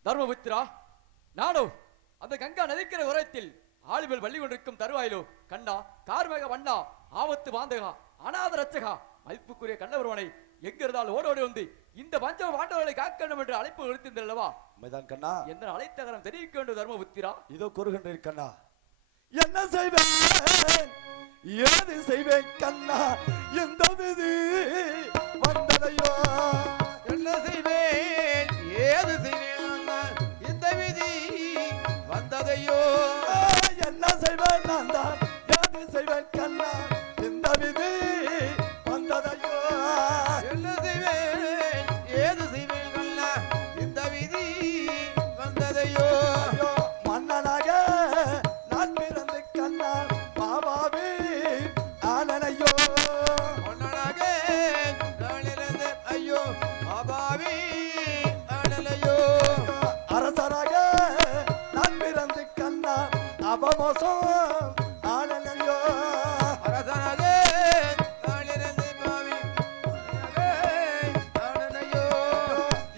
தர்மபுத்திரா நானோ அந்த கங்கா நதிக்கிற உரத்தில் ஆளுகள் வள்ளி கொண்டிருக்கும் தருவாயிலோ கண்ணா கார்மேக வண்ணா ஆபத்து வாந்தகா அநாத ரட்சகா மதிப்புக்குரிய கண்ணவர்வனை எங்கிருந்தால் ஓடோடி வந்து இந்த பஞ்சம பாண்டவர்களை காக்க வேண்டும் என்று அழைப்பு விடுத்திருந்தல்லவா மைதான் கண்ணா எந்த அழைத்தகரம் தெரிவிக்க வேண்டும் தர்மபுத்திரா இதோ கூறுகின்றேன் கண்ணா என்ன செய்வேன் ஏது செய்வேன் கண்ணா இந்த விதி வந்ததையோ என்ன செய்வேன் நான் தான் ஏது செய்வேன் கண்ணா இந்த விதி வந்ததையோ ஐயோ, மன்னனாக நான் பிறந்து கண்ணா மாமாவே ஆனனையோ அரசராக நான் பிறந்து கண்ணா அபமோசம் ஆனனையோ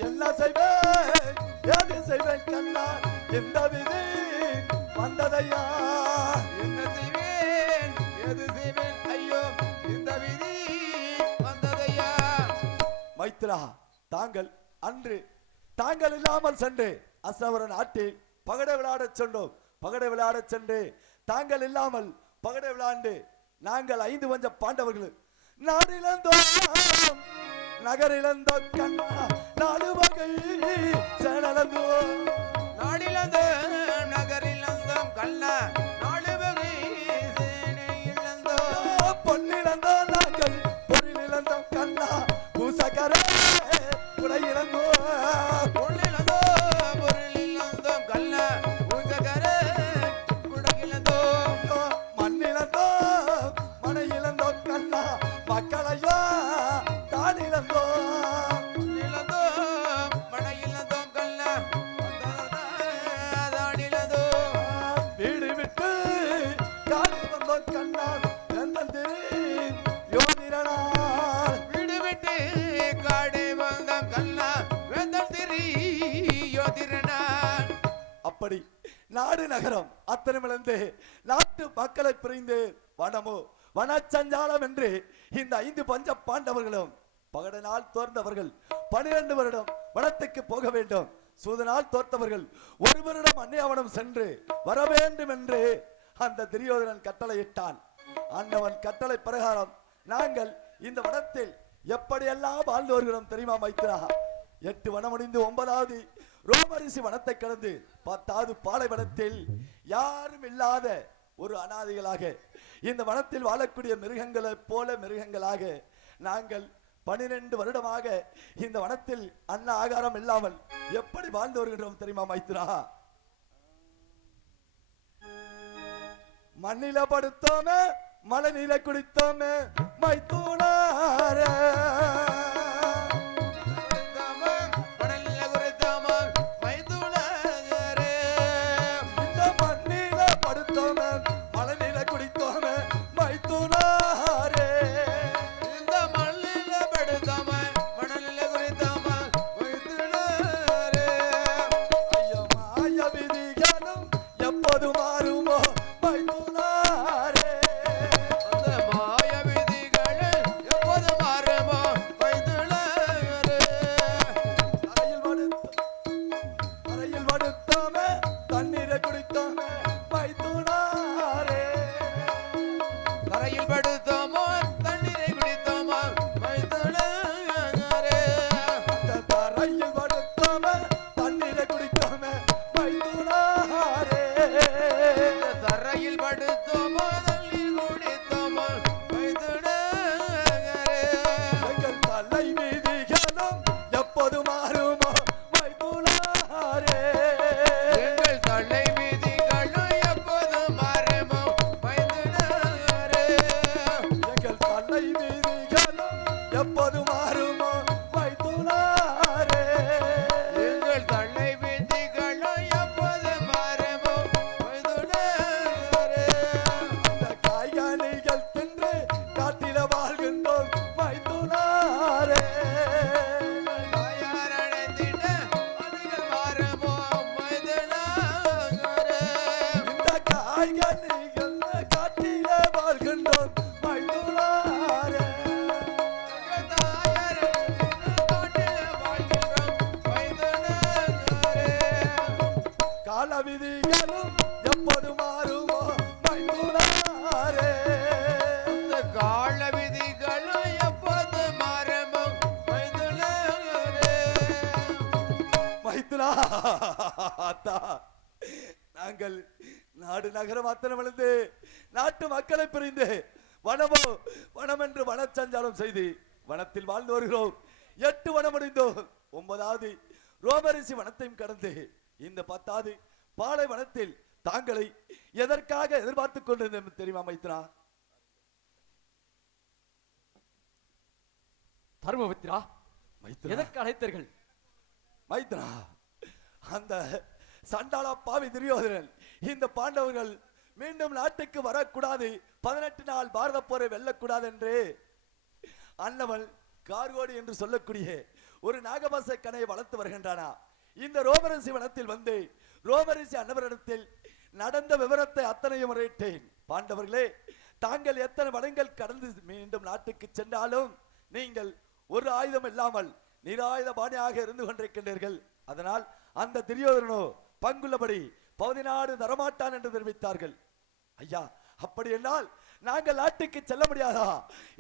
என்ன செய்வேன் ஏது செய்வேன் கண்ணா இந்த விதி வந்ததையா மைத்ரா தாங்கள் அன்று தாங்கள் இல்லாமல் சென்று அசவர நாட்டில் பகடை விளையாடச் சென்றோம் பகடை விளையாடச் சென்று தாங்கள் இல்லாமல் பகடை விளையாண்டு நாங்கள் 5 பஞ்ச பாண்டவர்கள் நாடிழந்தோம் நகரிழந்தோ கண்ணா 4 வகை சேனலந்தோம் பொன்னிழந்தோ நாங்கள் பொருளிழந்தோம் கண்ணா பூசகர உடையிழந்தோ மண்ணிழந்தோ மனை இழந்தோ கண்ணா மக்களையோ தான் இழந்தோ வீடு விட்டு காலி வந்தோ கண்ணா வெந்தந்திரி யோதிரனார் அப்படி நாடு நகரம் அத்தனமிழந்து நாட்டு மக்களை பிரிந்து வனமோ வனச்சஞ்சாலம் என்று இந்த 5 பஞ்ச பாண்டவர்களும் பகடனால் தோர்ந்தவர்கள் 12 வருடம் வனத்துக்கு போக வேண்டும் சூதனால் தோர்த்தவர்கள் 1 வருடம் அன்னியாவனம் சென்று வர வேண்டும் என்று அந்த துரியோதனன் கட்டளையிட்டான் ஆண்டவன் கட்டளை பிரகாரம் நாங்கள் இந்த வனத்தில் எப்படியெல்லாம் வாழ்ந்து வருகிறோம் தெரியுமா மைத்ரா 8 வனம் முடிந்து 9வது ரோமரிசி வனத்தை கடந்து 10வது பாலைவனத்தில் யாரும் இல்லாத ஒரு அனாதைகளாக இந்த வனத்தில் வாழக்கூடிய மிருகங்களை போல மிருகங்களாக நாங்கள் 12 வருடமாக இந்த வனத்தில் அன்ன ஆகாரம் இல்லாமல் எப்படி வாழ்ந்து வருகின்றோம் தெரியுமா மைத்துனா? மண்ணில படுத்தோமே மழை நீர குடித்தோமே மைத்துனார. இந்த மண்ணில படுத்தோமே மழை நீர குடித்தோமே மைத்துனாரே. ஐயோ மாய விதிகளும் எப்போது மாறுமோ மைத்துனாரே. அறையில் படுத்தோமே தண்ணீரை குடித்தோமே மைத்துனாரே. கரையில் படுத்தோமோ தண்ணீரை குடித்தோமோ மைத்துனாரே. அந்த தரையில் படுத்தோமே தண்ணீரை குடித்தோமே மைத்துனாரே. தரையில் படுத்தோமோ தண்ணீர் குடித்தோமோ மைத்துனாரே. எங்கள் தலை வீதிகளும் எப்போது மாறுமோ மைத்துனாரே. எங்கள் தலை வீதிகளும் எப்போது மாறுமோ மைத்துனாரே. எங்கள் தலை வீதிகளும் எப்போது மாறுமோ மைத்துனாரே. எங்கள் தலை வீதிகளும் எப்போது மாறுமோ மைத்துனாரே. அந்த காய்கனிகள் தின்று காட்டில வாழ்கின்றோம் மைத்துனாரே. தாயாரடைந்திட அதுகள் மாறுமோ மைத்துனாரே. இந்த காய்கனிகள் காட்டில வாழ்கின்றோம் மைத்துனாரே. கால விதிகளும் எப்போது மாறுமோ மைத்துனாரே. மைத்துனா அத்தா, நாங்கள் நாடு நகரம் அத்தனை விழுந்து நாட்டு மக்களை பிரிந்து வனம் என்று வனச்சஞ்சாரம் செய்து வனத்தில் வாழ்ந்து வருகிறோம். 8 வனம் முடிந்தோம். 9வது ரோமரிசி வனத்தையும் கடந்து இந்த 10வது பாலை வனத்தில் தாங்களை எதற்காக எதிர்பார்த்துக் கொண்டிருந்தேன் தெரியுமா மைத்துனா? தர்மபுத்திரா, மைத்துனா எதற்கு அழைத்தீர்கள்? மைத்ரா, அந்த சண்டாளா பாவி துரியோதனன் இந்த பாண்டவர்கள் மீண்டும் நாட்டுக்கு வரக்கூடாது, 18 நாள் பாரத போரை வெல்லக்கூடாது என்று அன்னவன் கார்கோடி என்று சொல்லக்கூடிய ஒரு நாகபாச கணையை வளர்த்து வருகின்றானா. இந்த ரோமரிசி வனத்தில் வந்து ரோமரிசி அன்னவரிடத்தில் நடந்த விவரத்தை அத்தனையும் முறையிட்டேன். பாண்டவர்களே, தாங்கள் எத்தனை வனங்கள் கடந்து மீண்டும் நாட்டுக்கு சென்றாலும் நீங்கள் ஒரு ஆயுதம் இல்லாமல் நிராயுத பாணியாக இருந்து கொண்டிருக்கின்றீர்கள். அதனால் அந்த துரியோதனோ பங்குள்ளபடி பகுதி நாடு தரமாட்டான் என்று தெரிவித்தார்கள். ஐயா, அப்படி என்றால் நாங்கள் நாட்டுக்கு செல்ல முடியாதா?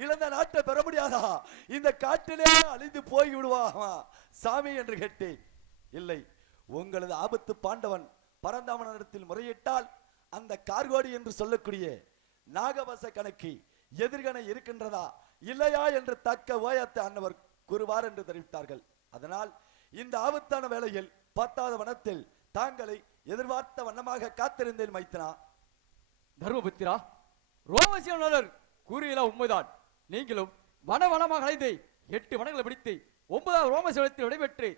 இழந்த நாட்டை பெற முடியாதா? இந்த காட்டிலே அழிந்து போய் விடுவாமா சாமி என்று கேட்டேன். இல்லை, உங்களது ஆபத்து பாண்டவன் பரந்தாமனிடத்தில் முறையிட்டால் அந்த கார்கோடி என்று சொல்லக்கூடிய நாகவச கணக்கு எதிர்கணை இருக்கின்றதா இல்லையா என்று தக்க ஓயத்தை அன்னவர் கூறுவார் என்று தெரிவித்தார்கள். அதனால் இந்த ஆபத்தான வேளையில் 10வது வனத்தில் தாங்களை எதிர்பார்த்த வண்ணமாக காத்திருந்தேன் மைத்தனா. தர்மபுத்திரா, ரோமசியனர் கூறியெல்லாம் உண்மைதான். நீங்களும் வனமாக அலைந்து 8 வனங்களை பிடித்து 9வது ரோமசியத்தில் விடைபெற்று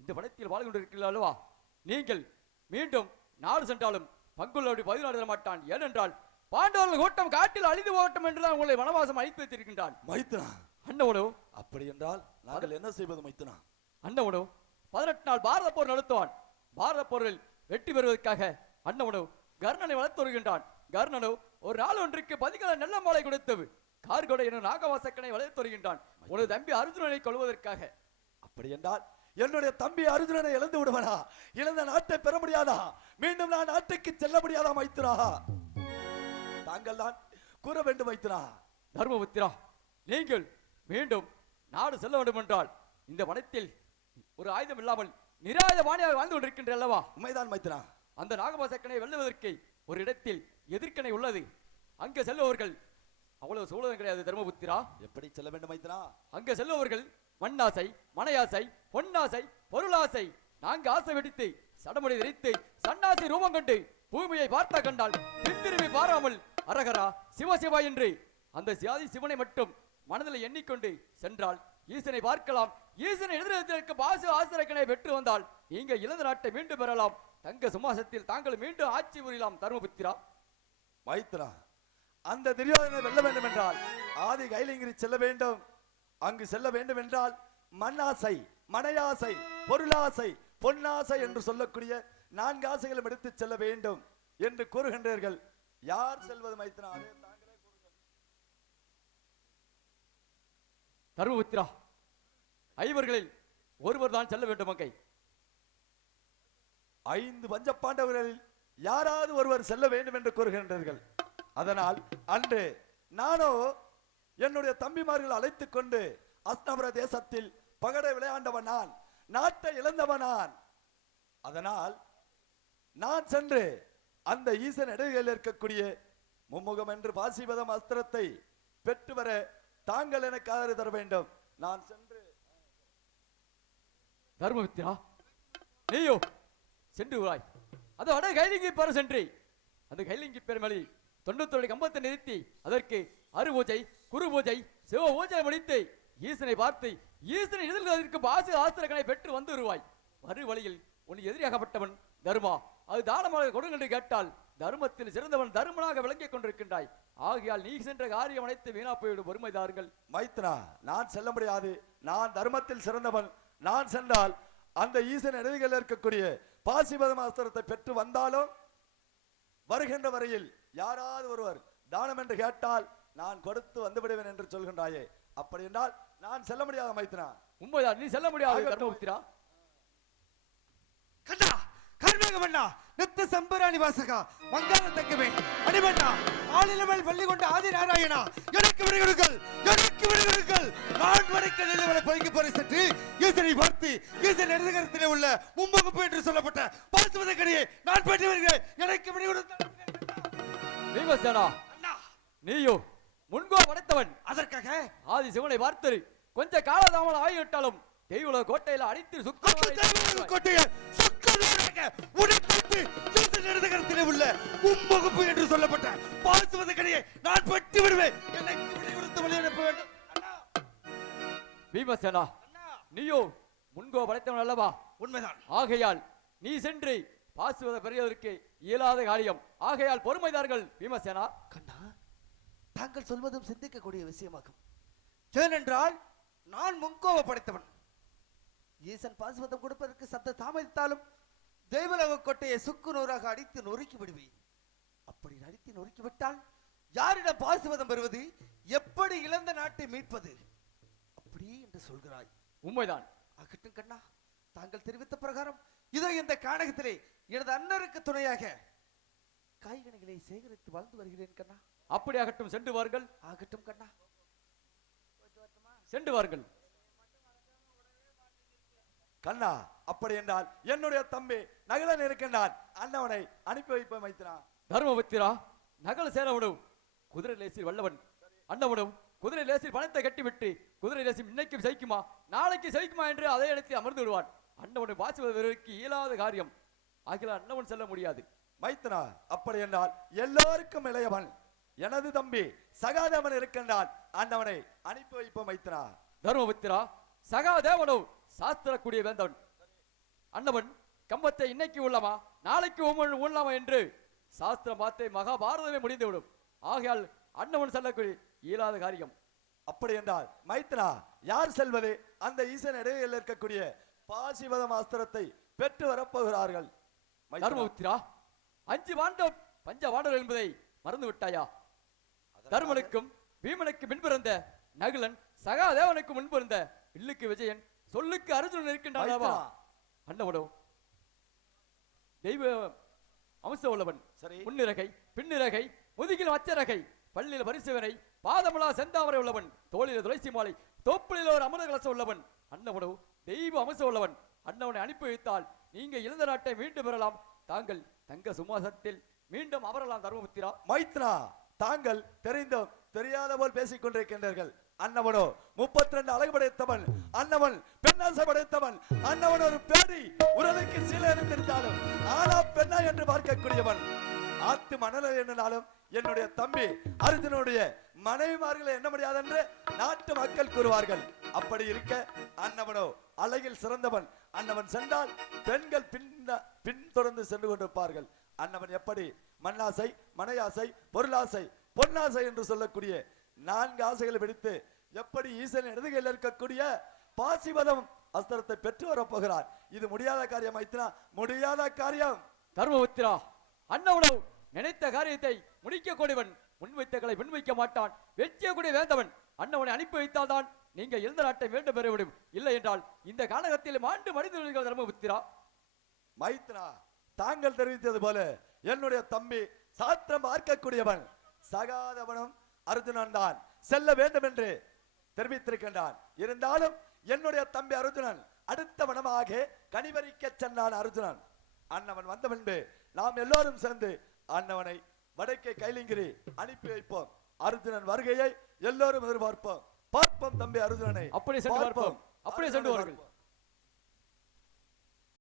இந்த வனத்தில் வாழ்ந்து கொண்டிருக்கிறீர்கள் அல்லவா? நீங்கள் மீண்டும் நாடு சென்றாலும் பங்குள்ளோடு 14 மாட்டான். ஏனென்றால் பாண்டவர்கள் கூட்டம் காட்டில் அழிந்து போகட்டும் என்றுதான் உங்களை வனவாசம் அழைத்து வைத்திருக்கின்றான். மைத்தனா, அண்ணவனோ, அப்படி என்றால் நாங்கள் என்ன செய்வது மைத்தனா? அண்ணவனோ 18 நாள் பாரத போர் நடத்துவான். பாரத போரில் வெற்றி பெறுவதற்காக அண்ணவனோ கர்ணனை வளர்த்து வருகின்றான். கர்ணனோ ஒரு நாள் ஒன்றுக்கு 10 நல்ல மாலை கொடுத்தது. கார்கோடை எனும் நாகவாசக்கனை வளர்த்து வருகின்றான் உனது தம்பி அர்ஜுனனை கொள்வதற்காக. அப்படி என்றால் என்னுடைய தம்பி அர்ஜுனனை இழந்து விடுவனா? இழந்த நாட்டை பெற முடியாதா? மீண்டும் நான் நாட்டுக்கு செல்ல முடியாதா மைத்துனா? தாங்கள் தான் கூற வேண்டும் மைத்துனா. தர்மபுத்திரா, நீங்கள் மீண்டும் நாடு செல்ல வேண்டும் என்றால் இந்த வனத்தில் ஒரு ஆயுதம் இல்லாமல் நிராயுத பாணியாக வாழ்ந்து கொண்டிருக்கின்ற அல்லவா? உண்மைதான் மைத்துனா. அந்த நாகபாசக்கனை வெல்லுவதற்கு ஒரு இடத்தில் எதிர்க்கணை உள்ளது. அங்கே செல்பவர்கள் அவ்வளவு சூழலும் கிடையாது தர்மபுத்திரா. எப்படி செல்ல வேண்டும் மைத்ரா? அங்க செல்பவர்கள் மண்ணாசை, மனையாசை, பொன்னாசை, பொருளாசை, நான்கு ஆசை வெடித்து சடமுடி தரித்து சன்னாசி ரூபம் கொண்டு பூமியை பார்த்த கண்டால் பின்திரும்பி பாராமல் அரகரா சிவசிவா என்று அந்த சியாதி சிவனை மட்டும் மனதில் எண்ணிக்கொண்டு சென்றால் ஈசனை பார்க்கலாம். ஈசனை எதிர்க்க பாசு ஆசிரியக்கனை பெற்று வந்தால் நீங்க இழந்த நாட்டை மீண்டும் பெறலாம். தங்க சுமாசத்தில் தாங்கள் மீண்டும் ஆட்சி புரியலாம் தர்மபுத்திரா. மைத்ரா, அந்த துரியோதனை வெல்ல வேண்டும் என்றால் ஆதி கைலிங்கிரி செல்ல வேண்டும். அங்கு செல்ல வேண்டும் என்றால் மண்ணாசை, மனையாசை, பொருளாசை, பொன்னாசை என்று சொல்லக்கூடிய 4 ஆசைகளும் எடுத்து செல்ல வேண்டும் என்று கூறுகின்றீர்கள். யார் செல்வது மைத்ரா? அதே தாங்களே கூறுங்கள். தர்மபுத்திரா, ஐவர்களில் ஒருவர் தான் செல்ல வேண்டும். அங்கை 5 பஞ்சபாண்டவர்களில் யாராவது ஒருவர் செல்ல வேண்டும் என்று கூறுகின்றீர்கள். அதனால் அன்று நானோ என்னுடைய தம்பிமார்கள் அழைத்துக் கொண்டு அஸ்னபுர தேசத்தில் பகடை விளையாண்டவன் நான், நாட்டை இழந்தவன் நான். அதனால் நான் சென்று அந்த ஈசன் இடையில் இருக்கக்கூடிய மும்முகம் என்று பாசிபதம் அஸ்திரத்தை பெற்று வர தாங்கள் எனக்கு ஆதரவு தர வேண்டும். நான் சென்று தர்மபுத்திரா, நீயோ சென்று விடாய். அது அட கைலிங்கி பெற சென்று அந்த கைலிங்கி பெருமளி 91 கம்பத்தை நிறுத்தி அதற்கு அரு பூஜை, குரு பூஜை, சிவ பூஜை முடித்து ஈசனை பார்த்து ஈசனை எதிர்க்கு பாசு ஆஸ்திரகனை பெற்று வந்து வருவாய். மறு வழியில் உன் எதிரியாகப்பட்டவன் தர்மா, அது தானமாக கொடுங்க என்று கேட்டால் தர்மத்தில் சிறந்தவன் தர்மனாக விளங்கிக் கொண்டிருக்கின்றாய். ஆகையால் நீ சென்ற காரியம் அனைத்து வீணா போய்விடும். பொறுமைதாருங்கள் மைத்ரா, நான் செல்ல முடியாது. நான் தர்மத்தில் சிறந்தவன். நான் சென்றால் அந்த ஈசன் இடையில் இருக்கக்கூடிய பாசிபதம் அஸ்திரத்தை பெற்று வந்தாலும் வருகின்ற வரையில் யாராவது ஒருவர் தானம் என்று கேட்டால் நான் கொடுத்து வந்து விடுவேன் என்று சொல்கின்றாயே. அப்படி என்றால் நான் செல்ல முடியாது மைத்ரா. உண்மைதான், நீ செல்ல முடியாது தர்மபுத்திரா. கண்ணா, கர்மகமண்ணா, நித்த சம்பராணி வாசகா, மங்காள தங்கமே, அடிமண்ணா, ஆளிலமேல் பள்ளி கொண்ட ஆதி நாராயணா, எனக்கு விடுங்கள், எனக்கு விடுங்கள். நான் வரைக்கும் நிலவரை பதுக்கி போரை சென்று ஈசனை பார்த்து ஈசன் இடதுகரத்திலே உள்ள மும்பகுப்பு என்று சொல்லப்பட்ட பாசுவத கடியை நான் பெற்று வருகிறேன். எனக்கு விடுங்கள். பீமசேனா, நீயோ முன்கோ படைத்தவன். அதற்காக ஆதி சிவனை பார்த்து கொஞ்ச காலதாமலம் ஆகிவிட்டாலும் தெய்வ கோட்டையில அடித்து இடதுகரத்திலே உள்ள மும்பகுப்பு என்று சொல்லப்பட்ட பாசுவத கடியை நான் பெற்று விடுவேன். எனக்கு விடை கொடுத்து வழி அனுப்ப வேண்டும். பீமசேனா, நீயோ முன்கோ படைத்தவன் அல்லவா? உண்மைதான். ஆகையால் நீ சென்று பாசுவத பெரியதற்கு இயலாத காரியம். ஆகையால் பொறுமைதார்கள் பீமசேனா. கண்ணா, தாங்கள் சொல்வதும் சிந்திக்கக்கூடிய விஷயமாகும். ஏனென்றால் நான் முன்கோப படைத்தவன். ஈசன் பாசுவதம் கொடுப்பதற்கு சத்த தாமதித்தாலும் தெய்வலோக கோட்டையை சுக்கு நூறாக அடித்து நொறுக்கி விடுவேன். அப்படி அடித்து நொறுக்கி விட்டால் யாரிடம் பாசுவதம் பெறுவது? எப்படி இழந்த நாட்டை மீட்பது? அப்படி என்று சொல்கிறாய். உண்மைதான். ஆகட்டும் கண்ணா, தாங்கள் தெரிவித்த பிரகாரம் இதோ இந்த கானகத்திலே எனது அண்ணருக்கு துணையாக காய்கனிகளை சேகரித்து வாழ்ந்து வருகிறேன் கண்ணா. அப்படியாகட்டும், சென்று வாருங்கள். ஆகட்டும் கண்ணா, சென்று வாருங்கள். கண்ணா, அப்படி என்றால் என்னுடைய தம்பி நகலன் இருக்கின்றான். அண்ணவனை அனுப்பி வைப்ப மைத்ரா. தர்மபுத்திரா, நகல் சேரவனும் குதிரை லேசில் வல்லவன். அண்ணவனும் குதிரை லேசில் பணத்தை கட்டிவிட்டு குதிரை லேசில் இன்னைக்கு சைக்குமா நாளைக்கு சைக்குமா என்று அதே இடத்தில் அமர்ந்து விடுவான். அண்ணவனை பாசுவதற்கு இயலாத காரியம். ஆகிய அண்ணவன் செல்ல முடியாது. மைத்ரா, அப்படி என்றால் எல்லோருக்கும் இளையவன் எனது தம்பி சகாதேவன் இருக்கின்றான். அண்ணவனை அனுப்பி வைப்ப மைத்ரா. தர்மபுத்திரா, சகாதேவனோ சாஸ்திரக்கூடிய வேந்தவன். அண்ணவன் கம்பத்தை இன்னைக்கு உள்ளமா நாளைக்கு உள்ளமா என்று சாஸ்திரம் பார்த்தே மகாபாரதமே முடிந்துவிடும். ஆகையால் அண்ணவன் செல்லக்கூடிய இயலாத காரியம். அப்படி என்றால் மைத்ரா, யார் செல்வது? அந்த ஈசன் இடையில் இருக்கக்கூடிய பாசிவதம் அஸ்திரத்தை பெற்று வரப்போகிறார்கள். தர்மபுத்திரா, 5 பாண்டம் பஞ்ச பாண்டவர் என்பதை மறந்து விட்டாயா? தர்மனுக்கும் பீமனுக்கு முன்பிருந்த நகுலன், சகாதேவனுக்கு முன்பிருந்த இல்லுக்கு விஜயன், சொல்லுக்கு அர்ஜுனன் இருக்கின்றான். அண்ணவனோ தெய்வ அம்சம் உள்ளவன். முன்னிறகை, பின்னிறகை, முதுகில் மச்சரகை, பள்ளியில் பரிசுவனை, பாதமுலா செந்தாமரை உள்ளவன், தோளில துளசி மாலை, தோப்பில் ஒரு அமிர்த கலசம் உள்ளவன். அண்ணவனோ தெய்வ அம்சம் உள்ளவன். அண்ணவனை அனுப்பி வைத்தால் நீங்க இழந்த நாட்டை மீண்டும் பெறலாம். தாங்கள் தங்க சுமாசத்தில் மீண்டும் அமரலாம். தர்மபுத்திரா. மைத்ரா, தாங்கள் தெரிந்தும் தெரியாத போல் பேசிக் கொண்டிருக்கின்றார்கள். அன்னவனோ 32 அழகு படைத்தவன், அன்னவன் பெண்ணாசை படைத்தவன், அன்னவன் ஒரு பேடி உடலுக்கு சீலை இருந்திருந்தாலும் ஆனா பெண்ணா என்று பார்க்கக்கூடியவன். ஆத்து மணலை எண்ணினாலும் என்னுடைய தம்பி அர்ஜுனுடைய மனைவிமார்களை எண்ண முடியாது என்று நாட்டு மக்கள் கூறுவார்கள். அப்படி இருக்க அன்னவனோ அழகில் சிறந்தவன். அன்னவன் சென்றால் பெண்கள் பின்தொடர்ந்து சென்று கொண்டிருப்பார்கள். அன்னவன் எப்படி மண்ணாசை, மனையாசை, பொருளாசை, பொன்னாசை என்று சொல்லக்கூடிய 4 ஆசைகளை பிடித்து எப்படி ஈசன் இடதுகையில் இருக்கக்கூடிய பாசிவதம் அஸ்திரத்தை பெற்று வரப்போகிறார். இது முடியாத காரியம் மைத்ரா, முடியாத காரியம். தர்மபுத்திரா, அன்னவனோ நினைத்த காரியத்தை முடிக்கக்கூடியவன், முன்வைத்தகளை முன்வைக்க மாட்டான், வெற்றியக்கூடிய வேந்தவன். அன்னவனை அனுப்பி வைத்தால் தான் நீங்க எந்த நாட்டை மீண்டும் பெறவிடும். இல்லை என்றால் இந்த காலகத்தில் மாண்டு மனிதர்கள். தர்மபுத்திரா மைத்ரா, தாங்கள் தெரிவித்தது போல என்னுடைய தம்பி சாத்திரம் பார்க்கக்கூடியவன். சகாதவனும் அர்ஜுனன் தான் செல்ல வேண்டும் என்று தெரிவித்திருக்கின்றான். இருந்தாலும் என்னுடைய தம்பி அர்ஜுனன் அடுத்த வனமாக கனிவரிக்க சென்றான். அர்ஜுனன் அன்னவன் வந்த பின்பு நாம் எல்லோரும் சேர்ந்து அன்னவனை வடக்கே கைலிங்கிரி அனுப்பி வைப்போம். அர்ஜுனன் வருகையை எல்லோரும் எதிர்பார்ப்போம். பார்ப்போம் தம்பி அர்ஜுனனை. அப்படியே சென்று பார்ப்போம். அப்படியே சென்று வாருங்கள்.